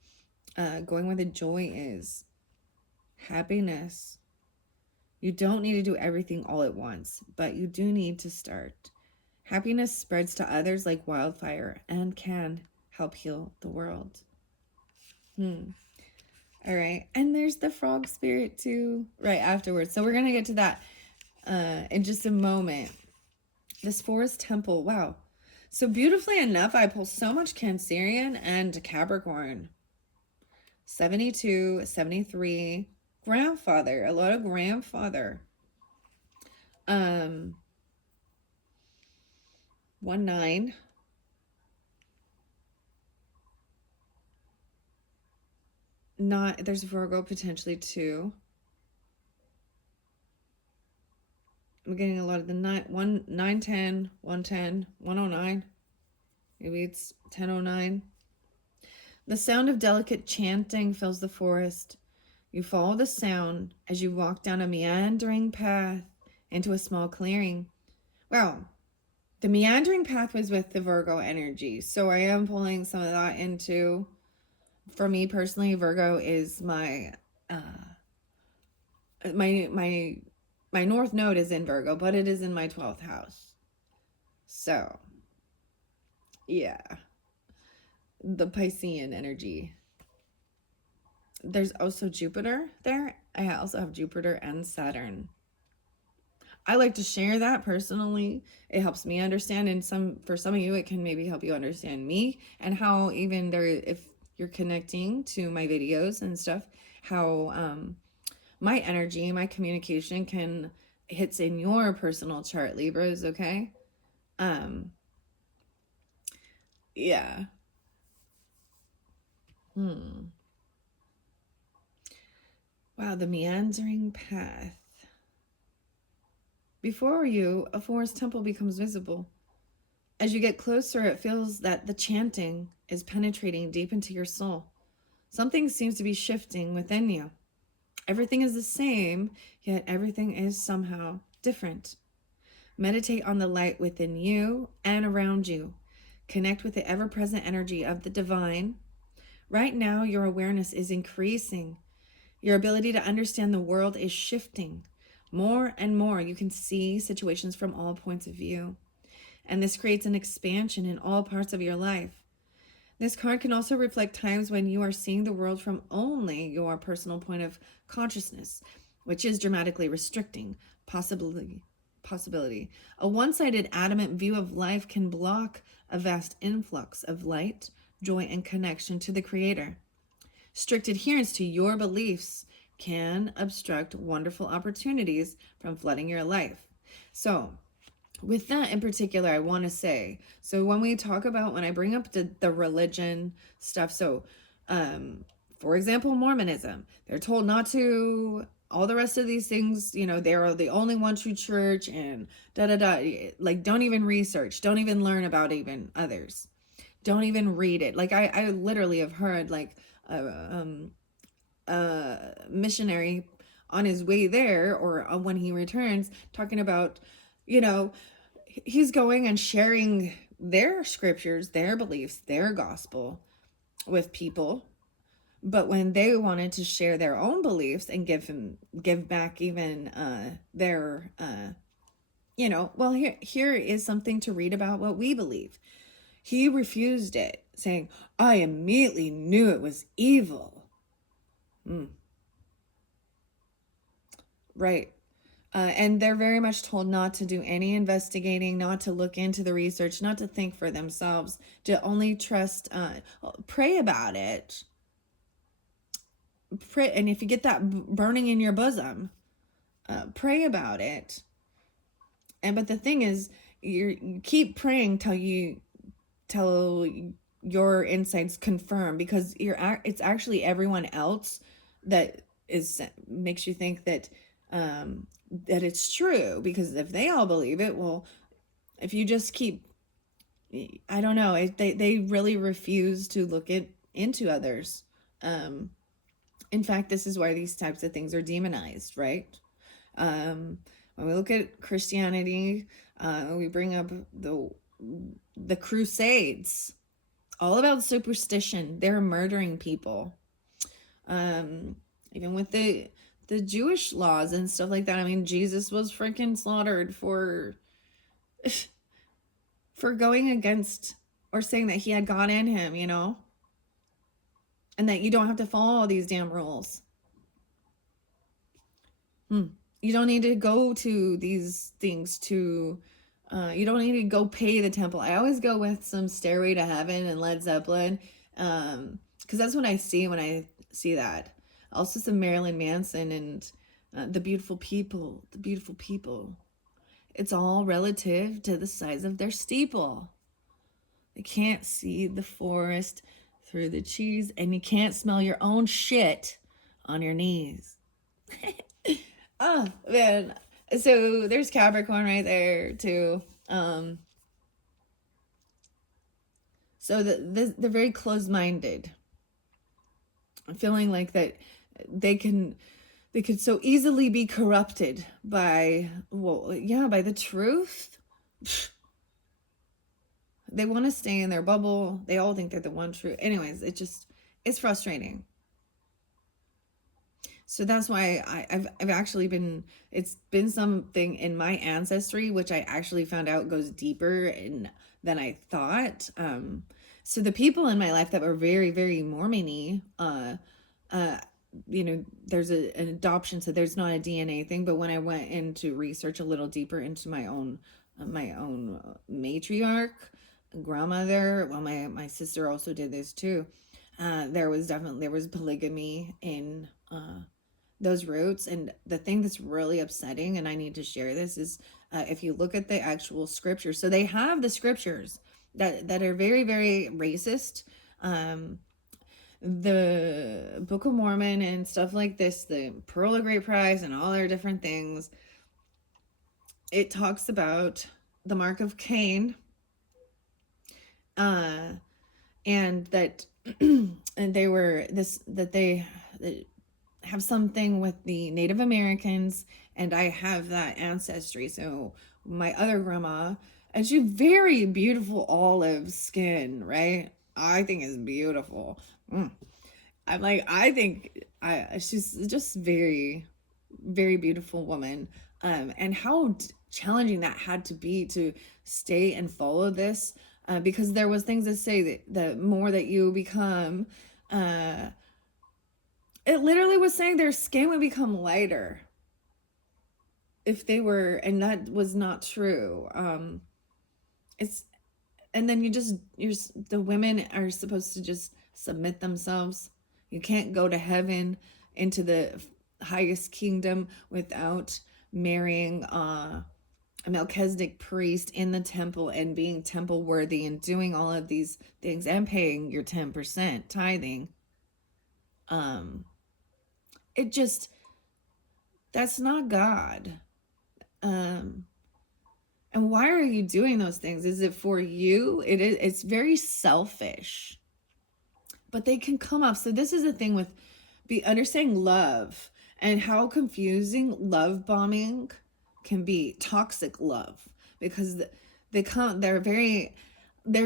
Going where the joy is. Happiness. You don't need to do everything all at once, but you do need to start. Happiness spreads to others like wildfire and can help heal the world. All right. And there's the frog spirit too, right afterwards. So we're going to get to that in just a moment. This forest temple. Wow. So beautifully enough, I pull so much Cancerian and Capricorn. 72, 73. Grandfather. A lot of grandfather. 19. There's Virgo potentially too. I'm getting a lot of the 910, 110, 109. Maybe it's 1009. The sound of delicate chanting fills the forest. You follow the sound as you walk down a meandering path into a small clearing. Wow. The meandering path was with the Virgo energy. So I am pulling some of that into, for me personally, Virgo is my North Node is in Virgo, but it is in my 12th house. So, yeah. The Piscean energy. There's also Jupiter there. I also have Jupiter and Saturn. I like to share that personally. It helps me understand, and for some of you, it can maybe help you understand me and how even there, if you're connecting to my videos and stuff, how my energy, my communication can hits in your personal chart, Libras. Okay, um, yeah. Hmm. Wow, the meandering path. Before you, a forest temple becomes visible. As you get closer, it feels that the chanting is penetrating deep into your soul. Something seems to be shifting within you. Everything is the same, yet everything is somehow different. Meditate on the light within you and around you. Connect with the ever present energy of the divine. Right now, your awareness is increasing. Your ability to understand the world is shifting. More and more, you can see situations from all points of view. And this creates an expansion in all parts of your life. This card can also reflect times when you are seeing the world from only your personal point of consciousness, which is dramatically restricting possibility. A one-sided adamant view of life can block a vast influx of light, joy, and connection to the creator. Strict adherence to your beliefs can obstruct wonderful opportunities from flooding your life. So, with that in particular, I want to say, so when we talk about, when I bring up the religion stuff, so for example, Mormonism, they're told not to, all the rest of these things, you know, they're the only one true church, and da da da, like, don't even research, don't even learn about even others, don't even read it. Like, I literally have heard, like, a missionary on his way there, or when he returns, talking about, you know, he's going and sharing their scriptures, their beliefs, their gospel with people. But when they wanted to share their own beliefs and give back even their well, here is something to read about what we believe. He refused it, saying, "I immediately knew it was evil." Right. And they're very much told not to do any investigating, not to look into the research, not to think for themselves, to only trust, pray about it. Pray, and if you get that burning in your bosom, pray about it. And but the thing is, you keep praying till your insights confirm, because it's actually everyone else that makes you think that that it's true, because if they all believe it, well, if you just keep, I don't know, they really refuse to look into others. In fact, this is why these types of things are demonized, right? When we look at Christianity, we bring up the Crusades, all about superstition. They're murdering people. Even with the Jewish laws and stuff like that. I mean, Jesus was freaking slaughtered for going against, or saying that he had God in him, you know, and that you don't have to follow all these damn rules. You don't need to go to these things to you don't need to go pay the temple. I always go with some Stairway to Heaven and Led Zeppelin, because that's what I see when I see that. Also some Marilyn Manson and the beautiful people, the beautiful people. It's all relative to the size of their steeple. They can't see the forest through the trees, and you can't smell your own shit on your knees. Oh, man. So there's Capricorn right there, too. So they're very closed-minded. Feeling like that they could so easily be corrupted by, well, yeah, by the truth. They want to stay in their bubble. They all think they're the one true. Anyways, it's frustrating. So that's why I've actually it's been something in my ancestry, which I actually found out goes deeper than I thought. So the people in my life that were very, very Mormon-y, there's an adoption, so there's not a DNA thing. But when I went into research a little deeper into my own matriarch grandmother, well, my sister also did this too. There was polygamy in those roots. And the thing that's really upsetting, and I need to share this, is if you look at the actual scriptures. So they have the scriptures that are very, very racist. The Book of Mormon and stuff like this, the Pearl of Great Price and all their different things, it talks about the mark of Cain, and that and they have something with the Native Americans, and I have that ancestry. So my other grandma, and she's very beautiful olive skin, right? I think it's beautiful. I'm like, she's just very, very beautiful woman. And how challenging that had to be to stay and follow this, because there was things that say that the more that you become, it literally was saying their skin would become lighter if they were, and that was not true. It's and then the women are supposed to just submit themselves. You can't go to heaven, into the highest kingdom, without marrying a Melchizedek priest in the temple and being temple worthy and doing all of these things and paying your 10% tithing. It just, that's not God. And why are you doing those things? Is it for you? It's very selfish. But they can come up. So this is the thing with understanding love, and how confusing love bombing can be. Toxic love, because they're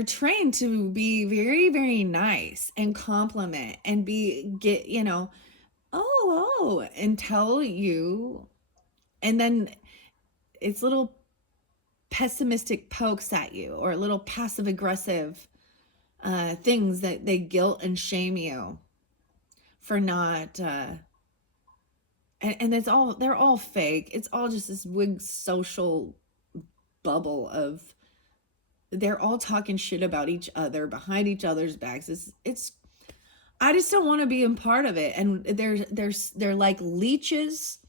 trained to be very, very nice and compliment and and tell you, and then it's little pessimistic pokes at you, or little passive aggressive things that they guilt and shame you for not, and they're all fake. It's all just this big social bubble of, they're all talking shit about each other behind each other's backs. It's I just don't want to be a part of it. And they're like leeches.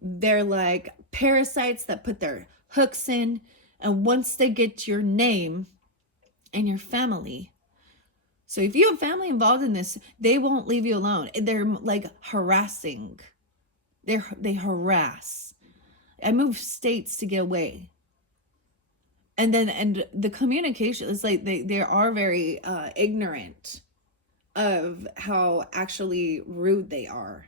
They're like parasites that put their hooks in, and once they get your name and your family, so if you have family involved in this, they won't leave you alone. They're like harassing. They harass. I moved states to get away. And the communication is like they are very ignorant of how actually rude they are.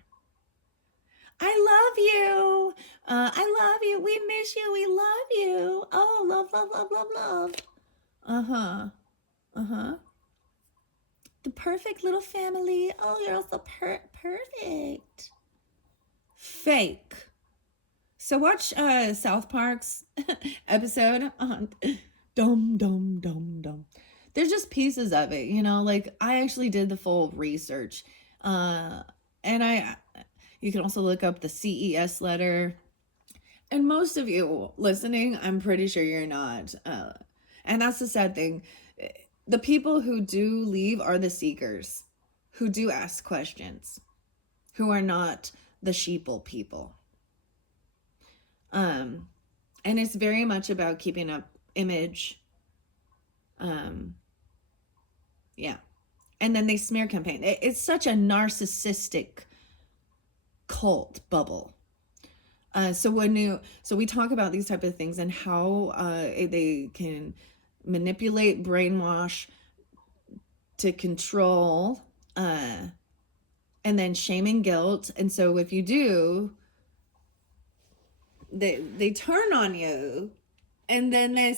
I love you. I love you. We miss you. We love you. Oh, love, love, love, love, love. Uh-huh. Uh-huh. The perfect little family. Oh, you're all so perfect. Fake. So watch South Park's episode on Dum Dum Dum Dum. There's just pieces of it, like I actually did the full research. And you can also look up the CES letter. And most of you listening, I'm pretty sure you're not. And that's the sad thing. The people who do leave are the seekers, who do ask questions, who are not the sheeple people. And it's very much about keeping up image. Yeah. And then they smear campaign. It's such a narcissistic cult bubble. So we talk about these type of things and how they can manipulate, brainwash to control, and then shame and guilt. And so if you do, they turn on you, and then they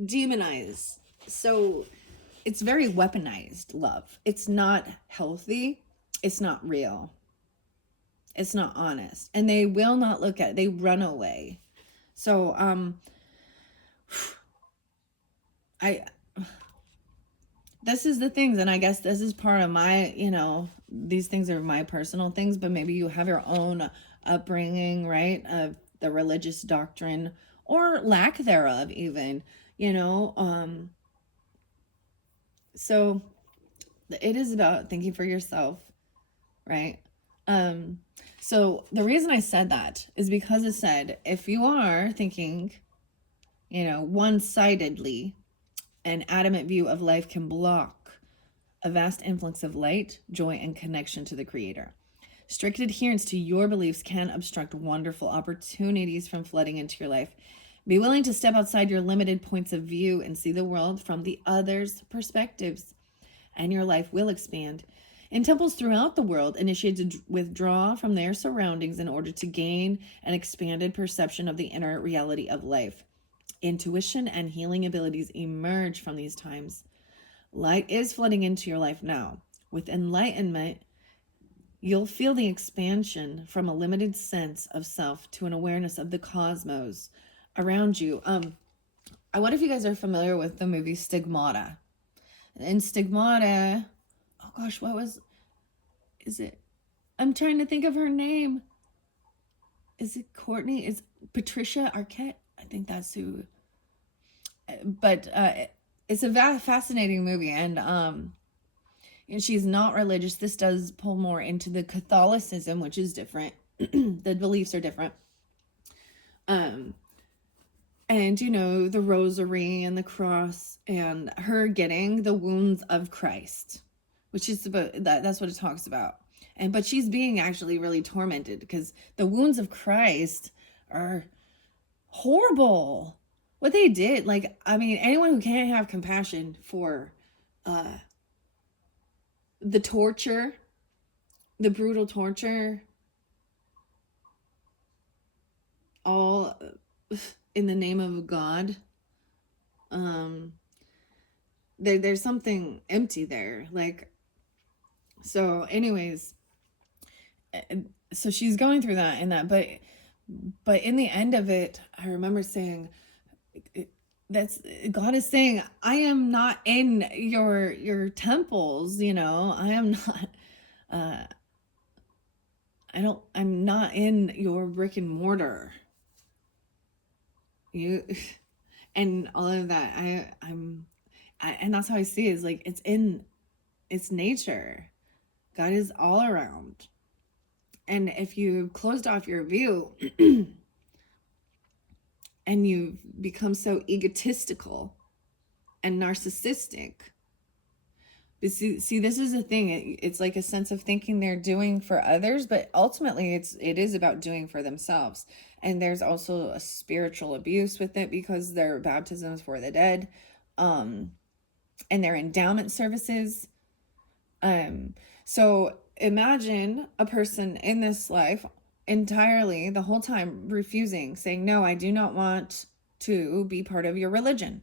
demonize. So it's very weaponized love. It's not healthy. It's not real. It's not honest. And they will not look at it. They run away. So this is the things, and I guess this is part of my these things are my personal things, but maybe you have your own upbringing, right? Of the religious doctrine or lack thereof, even, you know. So it is about thinking for yourself, right? Um, so the reason I said that is because it said if you are thinking, one-sidedly, an adamant view of life can block a vast influx of light, joy, and connection to the Creator. Strict adherence to your beliefs can obstruct wonderful opportunities from flooding into your life. Be willing to step outside your limited points of view and see the world from the other's perspectives, and your life will expand. In temples throughout the world, initiates withdraw from their surroundings in order to gain an expanded perception of the inner reality of life. Intuition and healing abilities emerge from these times. Light is flooding into your life now. With enlightenment, you'll feel the expansion from a limited sense of self to an awareness of the cosmos around you. I wonder if you guys are familiar with the movie Stigmata. In Stigmata, oh gosh, is it? I'm trying to think of her name. Is it Courtney? Is Patricia Arquette? I think that's who. But it's a fascinating movie, and she's not religious. This does pull more into the Catholicism, which is different. The beliefs are different. And the rosary and the cross, and her getting the wounds of Christ, which is about that's what it talks about. But she's being actually really tormented because the wounds of Christ are horrible. What they did, like, I mean, anyone who can't have compassion for the torture, the brutal torture, all in the name of God, there's something empty there. Like, so anyways, so she's going through that and that, but in the end of it, I remember saying, that's God is saying, I am not in your temples, I am not I'm not in your brick and mortar. You and all of that. And that's how I see it, is like it's nature. God is all around. And if you closed off your view and you've become so egotistical and narcissistic, but see, this is the thing. It's like a sense of thinking they're doing for others, but ultimately it is about doing for themselves. And there's also a spiritual abuse with it, because their baptisms for the dead, and their endowment services. So imagine a person in this life entirely the whole time refusing, saying, no, I do not want to be part of your religion.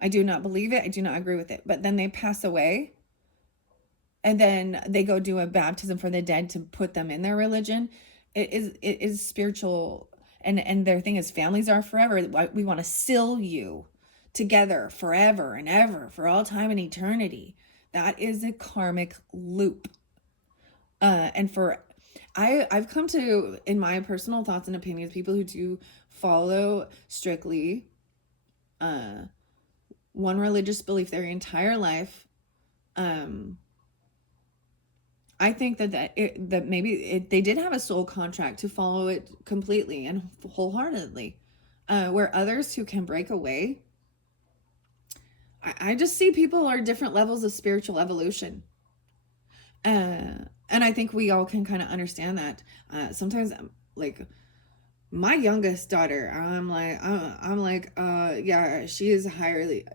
I do not believe it. I do not agree with it. But then they pass away, and then they go do a baptism for the dead to put them in their religion. It is spiritual. And their thing is, families are forever. We want to seal you together forever and ever, for all time and eternity. That is a karmic loop. I've come to, in my personal thoughts and opinions, people who do follow strictly one religious belief their entire life, I think that maybe they did have a soul contract to follow it completely and wholeheartedly, where others who can break away, I just see people are different levels of spiritual evolution. And I think we all can kind of understand that. Sometimes, like, my youngest daughter, I'm like, yeah, she is highly,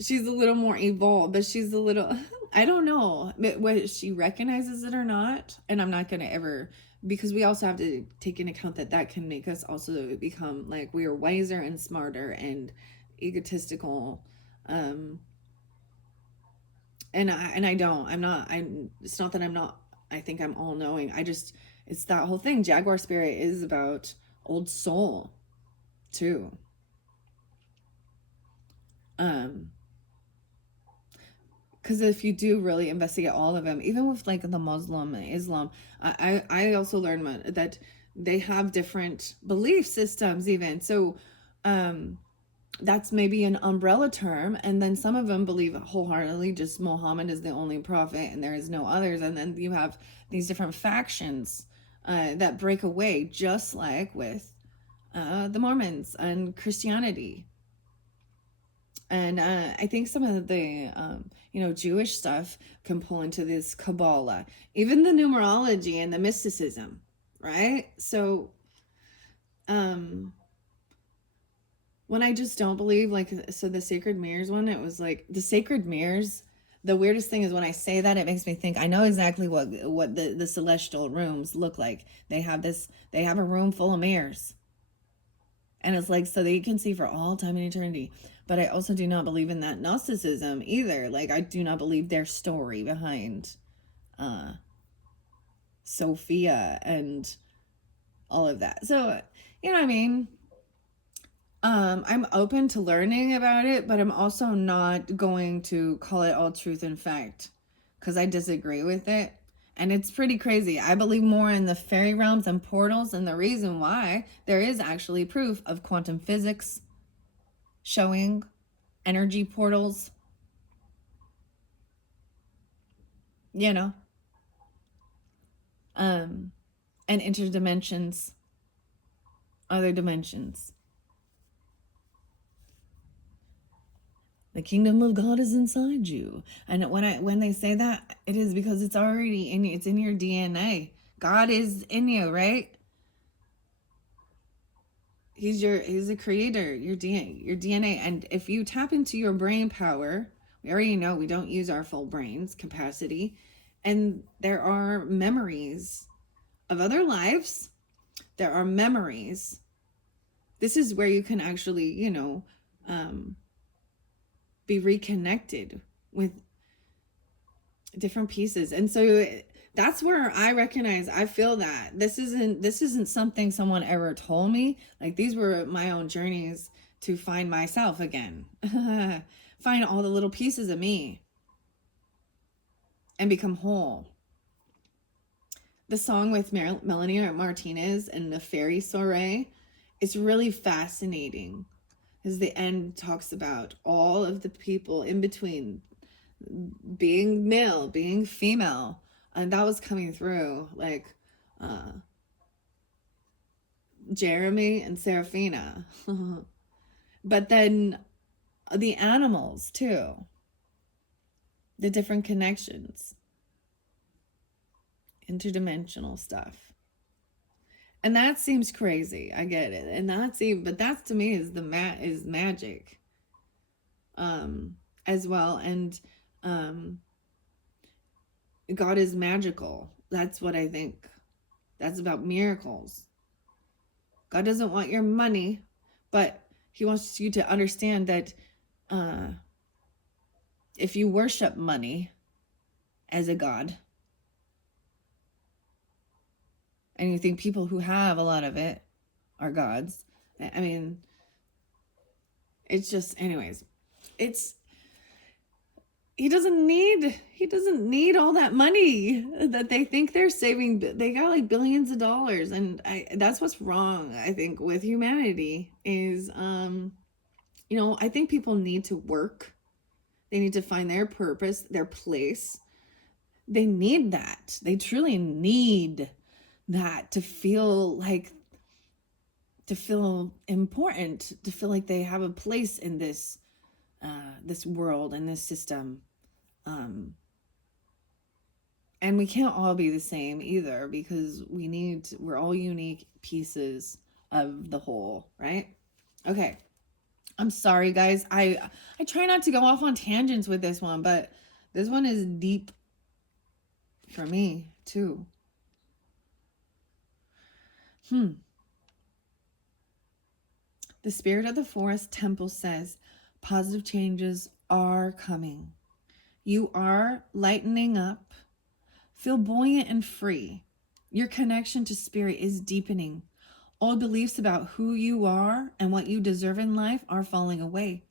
she's a little more evolved, but she's a little, I don't know whether she recognizes it or not. And I'm not going to ever, because we also have to take into account that can make us also become like, we are wiser and smarter and egotistical. And it's not that I'm not, I think I'm all knowing. It's that whole thing. Jaguar spirit is about old soul too. because if you do really investigate all of them, even with like the Muslim Islam, I also learned that they have different belief systems even. So that's maybe an umbrella term, and then some of them believe wholeheartedly just Muhammad is the only prophet and there is no others, and then you have these different factions that break away, just like with the Mormons and Christianity. And I think some of the Jewish stuff can pull into this Kabbalah, even the numerology and the mysticism, right? So when I just don't believe, like, so the sacred mirrors one, it was like the sacred mirrors. The weirdest thing is when I say that, it makes me think I know exactly what the celestial rooms look like. They have a room full of mirrors. And it's like, so that you can see for all time and eternity. But I also do not believe in that Gnosticism either. Like, I do not believe their story behind Sophia and all of that. So, you know what I mean? I'm open to learning about it, but I'm also not going to call it all truth and fact because I disagree with it. And it's pretty crazy. I believe more in the fairy realms and portals, and the reason why there is actually proof of quantum physics showing energy portals, you know, and interdimensions, other dimensions. The kingdom of God is inside you. And when they say that, it is because it's already in you. It's in your DNA. God is in you, right? He's the creator, your DNA. And if you tap into your brain power, we already know we don't use our full brain's capacity. And there are memories of other lives. There are memories. This is where you can actually, be reconnected with different pieces. And so that's where I recognize, I feel that this isn't something someone ever told me. Like, these were my own journeys to find myself again. Find all the little pieces of me and become whole. The song with Melanie Martinez and the Fairy Soiree, it's really fascinating because the end talks about all of the people in between, being male, being female, and that was coming through, like Jeremy and Serafina. But then the animals too, the different connections, interdimensional stuff. And that seems crazy. I get it. And but that to me is is magic. As well. And God is magical. That's what I think. That's about miracles. God doesn't want your money, but he wants you to understand that if you worship money as a god, and you think people who have a lot of it are gods, I mean, it's just, anyways, he doesn't need all that money that they think they're saving. They got like billions of dollars, and that's what's wrong, I think, with humanity is I think people need to work. They need to find their purpose, their place. They need that. They truly need that to feel important, to feel like they have a place in this world and this system. And we can't all be the same either, because we're all unique pieces of the whole, right? Okay. I'm sorry, guys. I try not to go off on tangents with this one, but this one is deep for me too. The spirit of the forest temple says positive changes are coming. You are lightening up. Feel buoyant and free. Your connection to spirit is deepening. Old beliefs about who you are and what you deserve in life are falling away,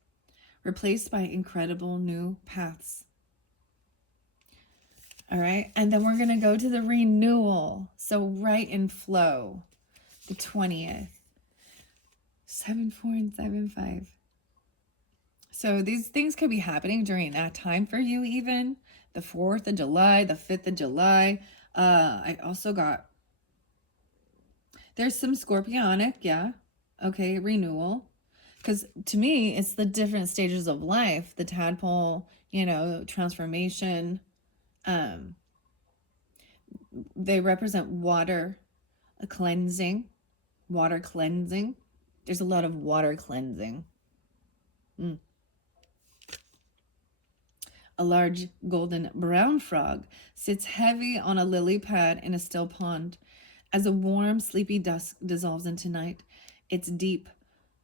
replaced by incredible new paths. All right. And then we're going to go to the renewal. So right in flow, the 20th, 7-4 and 7-5. So these things could be happening during that time for you, even the 4th of July, the 5th of July. I also got, there's some scorpionic, yeah. Okay, renewal. Because to me, it's the different stages of life, the tadpole, transformation. They represent water, a cleansing, water cleansing. There's a lot of water cleansing. A large golden brown frog sits heavy on a lily pad in a still pond. As a warm, sleepy dusk dissolves into night, its deep,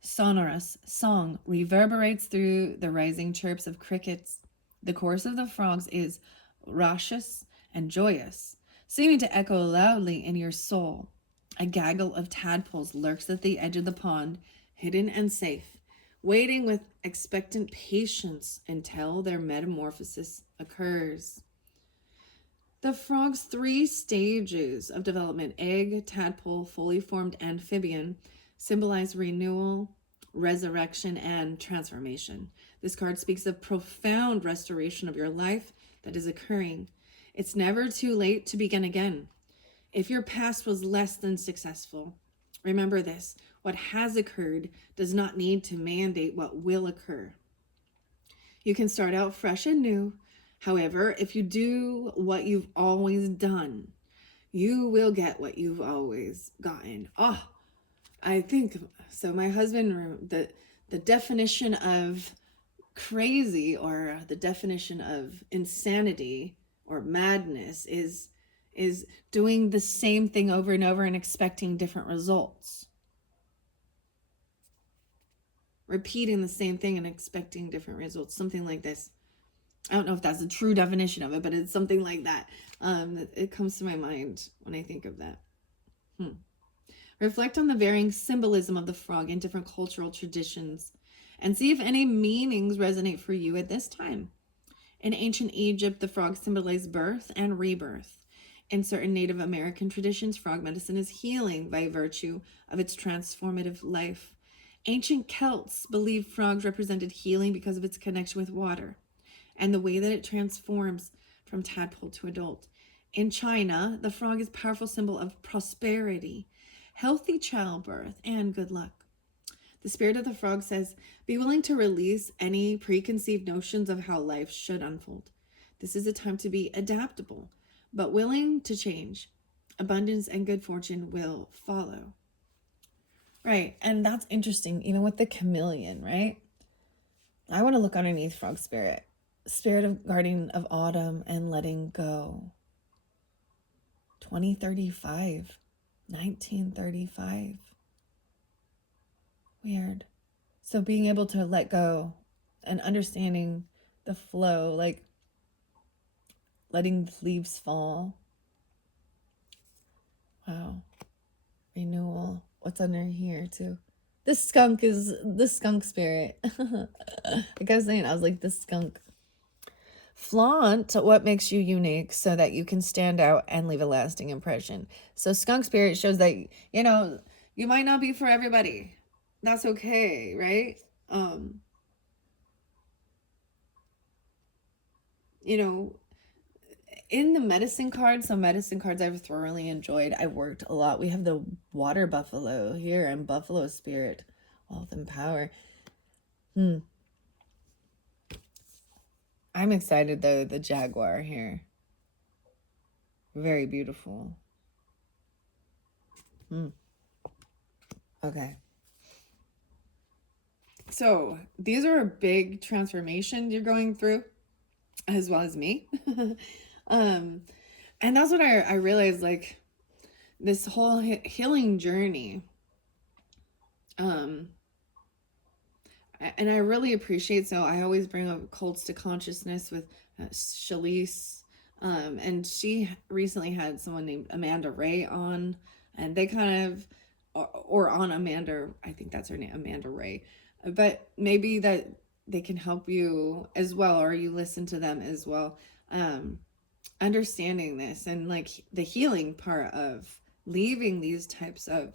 sonorous song reverberates through the rising chirps of crickets. The chorus of the frogs is raucous and joyous, seeming to echo loudly in your soul. A gaggle of tadpoles lurks at the edge of the pond, hidden and safe, waiting with expectant patience until their metamorphosis occurs. The frog's 3 stages of development, egg, tadpole, fully formed amphibian, symbolize renewal, resurrection, and transformation. This card speaks of profound restoration of your life that is occurring. It's never too late to begin again. If your past was less than successful, remember this: what has occurred does not need to mandate what will occur. You can start out fresh and new. However, if you do what you've always done, you will get what you've always gotten. Oh, I think so. My husband, the definition of crazy, or the definition of insanity or madness, is doing the same thing over and over and expecting different results. Repeating the same thing and expecting different results. Something like this. I don't know if that's a true definition of it, but it's something like that. It comes to my mind when I think of that. Reflect on the varying symbolism of the frog in different cultural traditions and see if any meanings resonate for you at this time. In ancient Egypt, the frog symbolized birth and rebirth. In certain Native American traditions, frog medicine is healing by virtue of its transformative life. Ancient Celts believed frogs represented healing because of its connection with water and the way that it transforms from tadpole to adult. In China, the frog is a powerful symbol of prosperity, healthy childbirth, and good luck. The spirit of the frog says, be willing to release any preconceived notions of how life should unfold. This is a time to be adaptable, but willing to change. Abundance and good fortune will follow. Right, and that's interesting, even with the chameleon, right? I want to look underneath frog spirit. Spirit of guardian of autumn and letting go. 2035, 1935. Weird. So being able to let go and understanding the flow, like letting the leaves fall. Wow. Renewal. What's under here too? This skunk is the skunk spirit. Like I was saying, I was like, this skunk. Flaunt what makes you unique so that you can stand out and leave a lasting impression. So skunk spirit shows that, you might not be for everybody. That's okay, right? In the medicine cards, some medicine cards I've thoroughly enjoyed. I worked a lot. We have the water buffalo here and buffalo spirit, wealth and power. I'm excited though, the jaguar here. Very beautiful. Okay. So these are a big transformation you're going through, as well as me. And that's what I realized, like, this whole healing journey. And I really appreciate, so I always bring up cults to consciousness with Shalise. And she recently had someone named Amanda Ray on, and they kind of, or on Amanda, I think that's her name, Amanda Ray. But maybe that they can help you as well, or you listen to them as well. understanding this and like the healing part of leaving these types of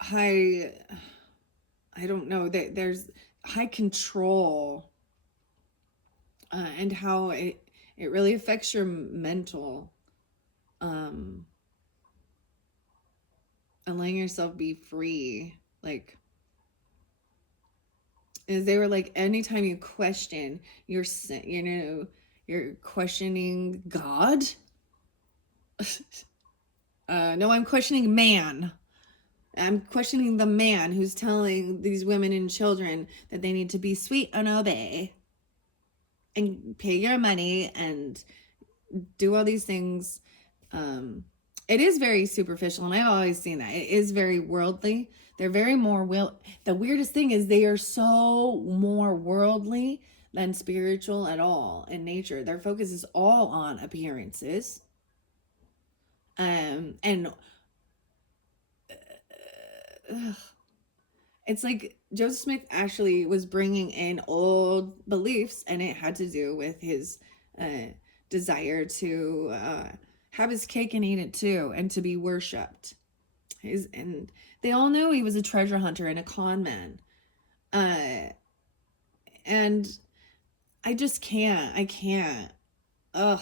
high, I don't know, that there's high control, and how it really affects your mental, um and letting yourself be free. Like, is they were like, anytime you question, you're questioning God. No, I'm questioning man. I'm questioning the man who's telling these women and children that they need to be sweet and obey and pay your money and do all these things. It is very superficial, and I've always seen that. It is very worldly. They're very more the weirdest thing is they are so more worldly than spiritual at all in nature. Their focus is all on appearances. And it's like Joseph Smith actually was bringing in old beliefs, and it had to do with his uh, desire to have his cake and eat it too, and to be worshipped. And they all knew he was a treasure hunter and a con man. And I just can't. I can't. Ugh.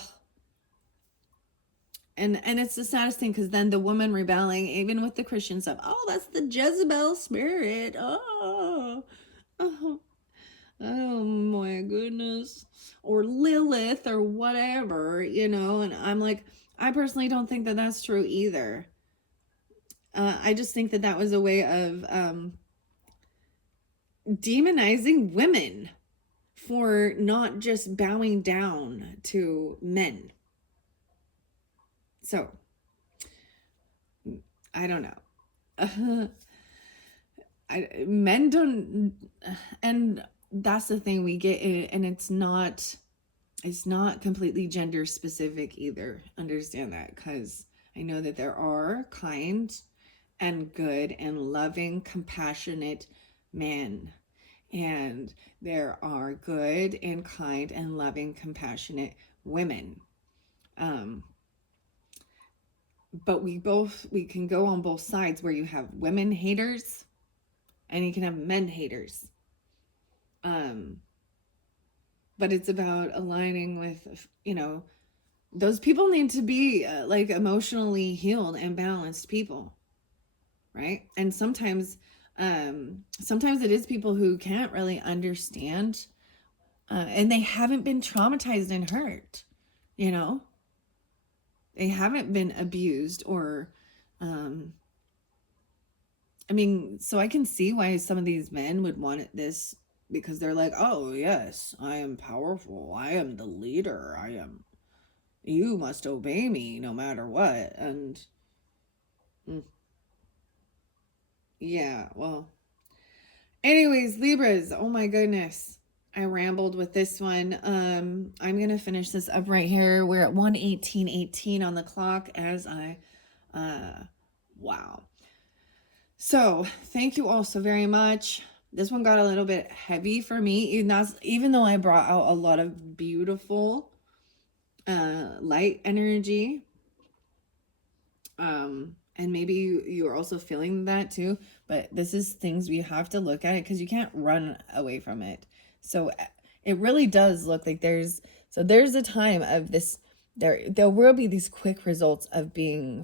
And it's the saddest thing, because then the woman rebelling, even with the Christian stuff, oh, that's the Jezebel spirit. Oh, oh, oh my goodness. Or Lilith or whatever, and I'm like, I personally don't think that that's true either. I just think that that was a way of demonizing women for not just bowing down to men. So, I don't know. Men don't, and that's the thing we get, and it's not completely gender specific either. Understand that, because I know that there are kind and good and loving, compassionate men, and there are good and kind and loving, compassionate women. But we can go on both sides, where you have women haters and you can have men haters. But it's about aligning with, those people need to be like emotionally healed and balanced people, right? And sometimes it is people who can't really understand, and they haven't been traumatized and hurt, they haven't been abused or so I can see why some of these men would want this, because they're like, oh yes, I am powerful, I am the leader, you must obey me no matter what. And yeah, well, anyways, Libras, oh my goodness, I rambled with this one. I'm gonna finish this up right here. We're at 1:18:18 on the clock as I wow. So thank you all so very much. This one got a little bit heavy for me, even though I brought out a lot of beautiful light energy. And maybe you're also feeling that too, but this is things we have to look at it, because you can't run away from it. So it really does look like there's a time of this, there will be these quick results of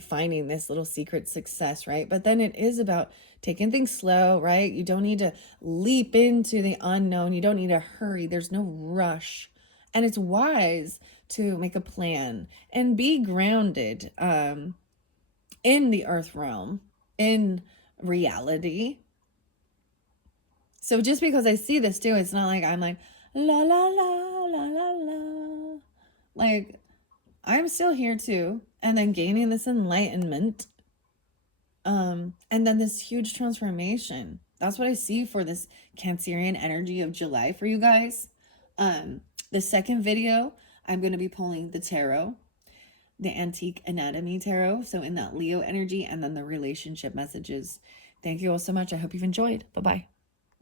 finding this little secret success, right? But then it is about taking things slow, right? You don't need to leap into the unknown. You don't need to hurry. There's no rush. And it's wise to make a plan and be grounded in the earth realm, in reality. So just because I see this too, it's not like I'm like, la, la, la, la, la, la. Like, I'm still here too. And then gaining this enlightenment. And then this huge transformation. That's what I see for this Cancerian energy of July for you guys. The second video, I'm going to be pulling the tarot, the Antique Anatomy Tarot. So in that Leo energy, and then the relationship messages. Thank you all so much. I hope you've enjoyed. Bye-bye.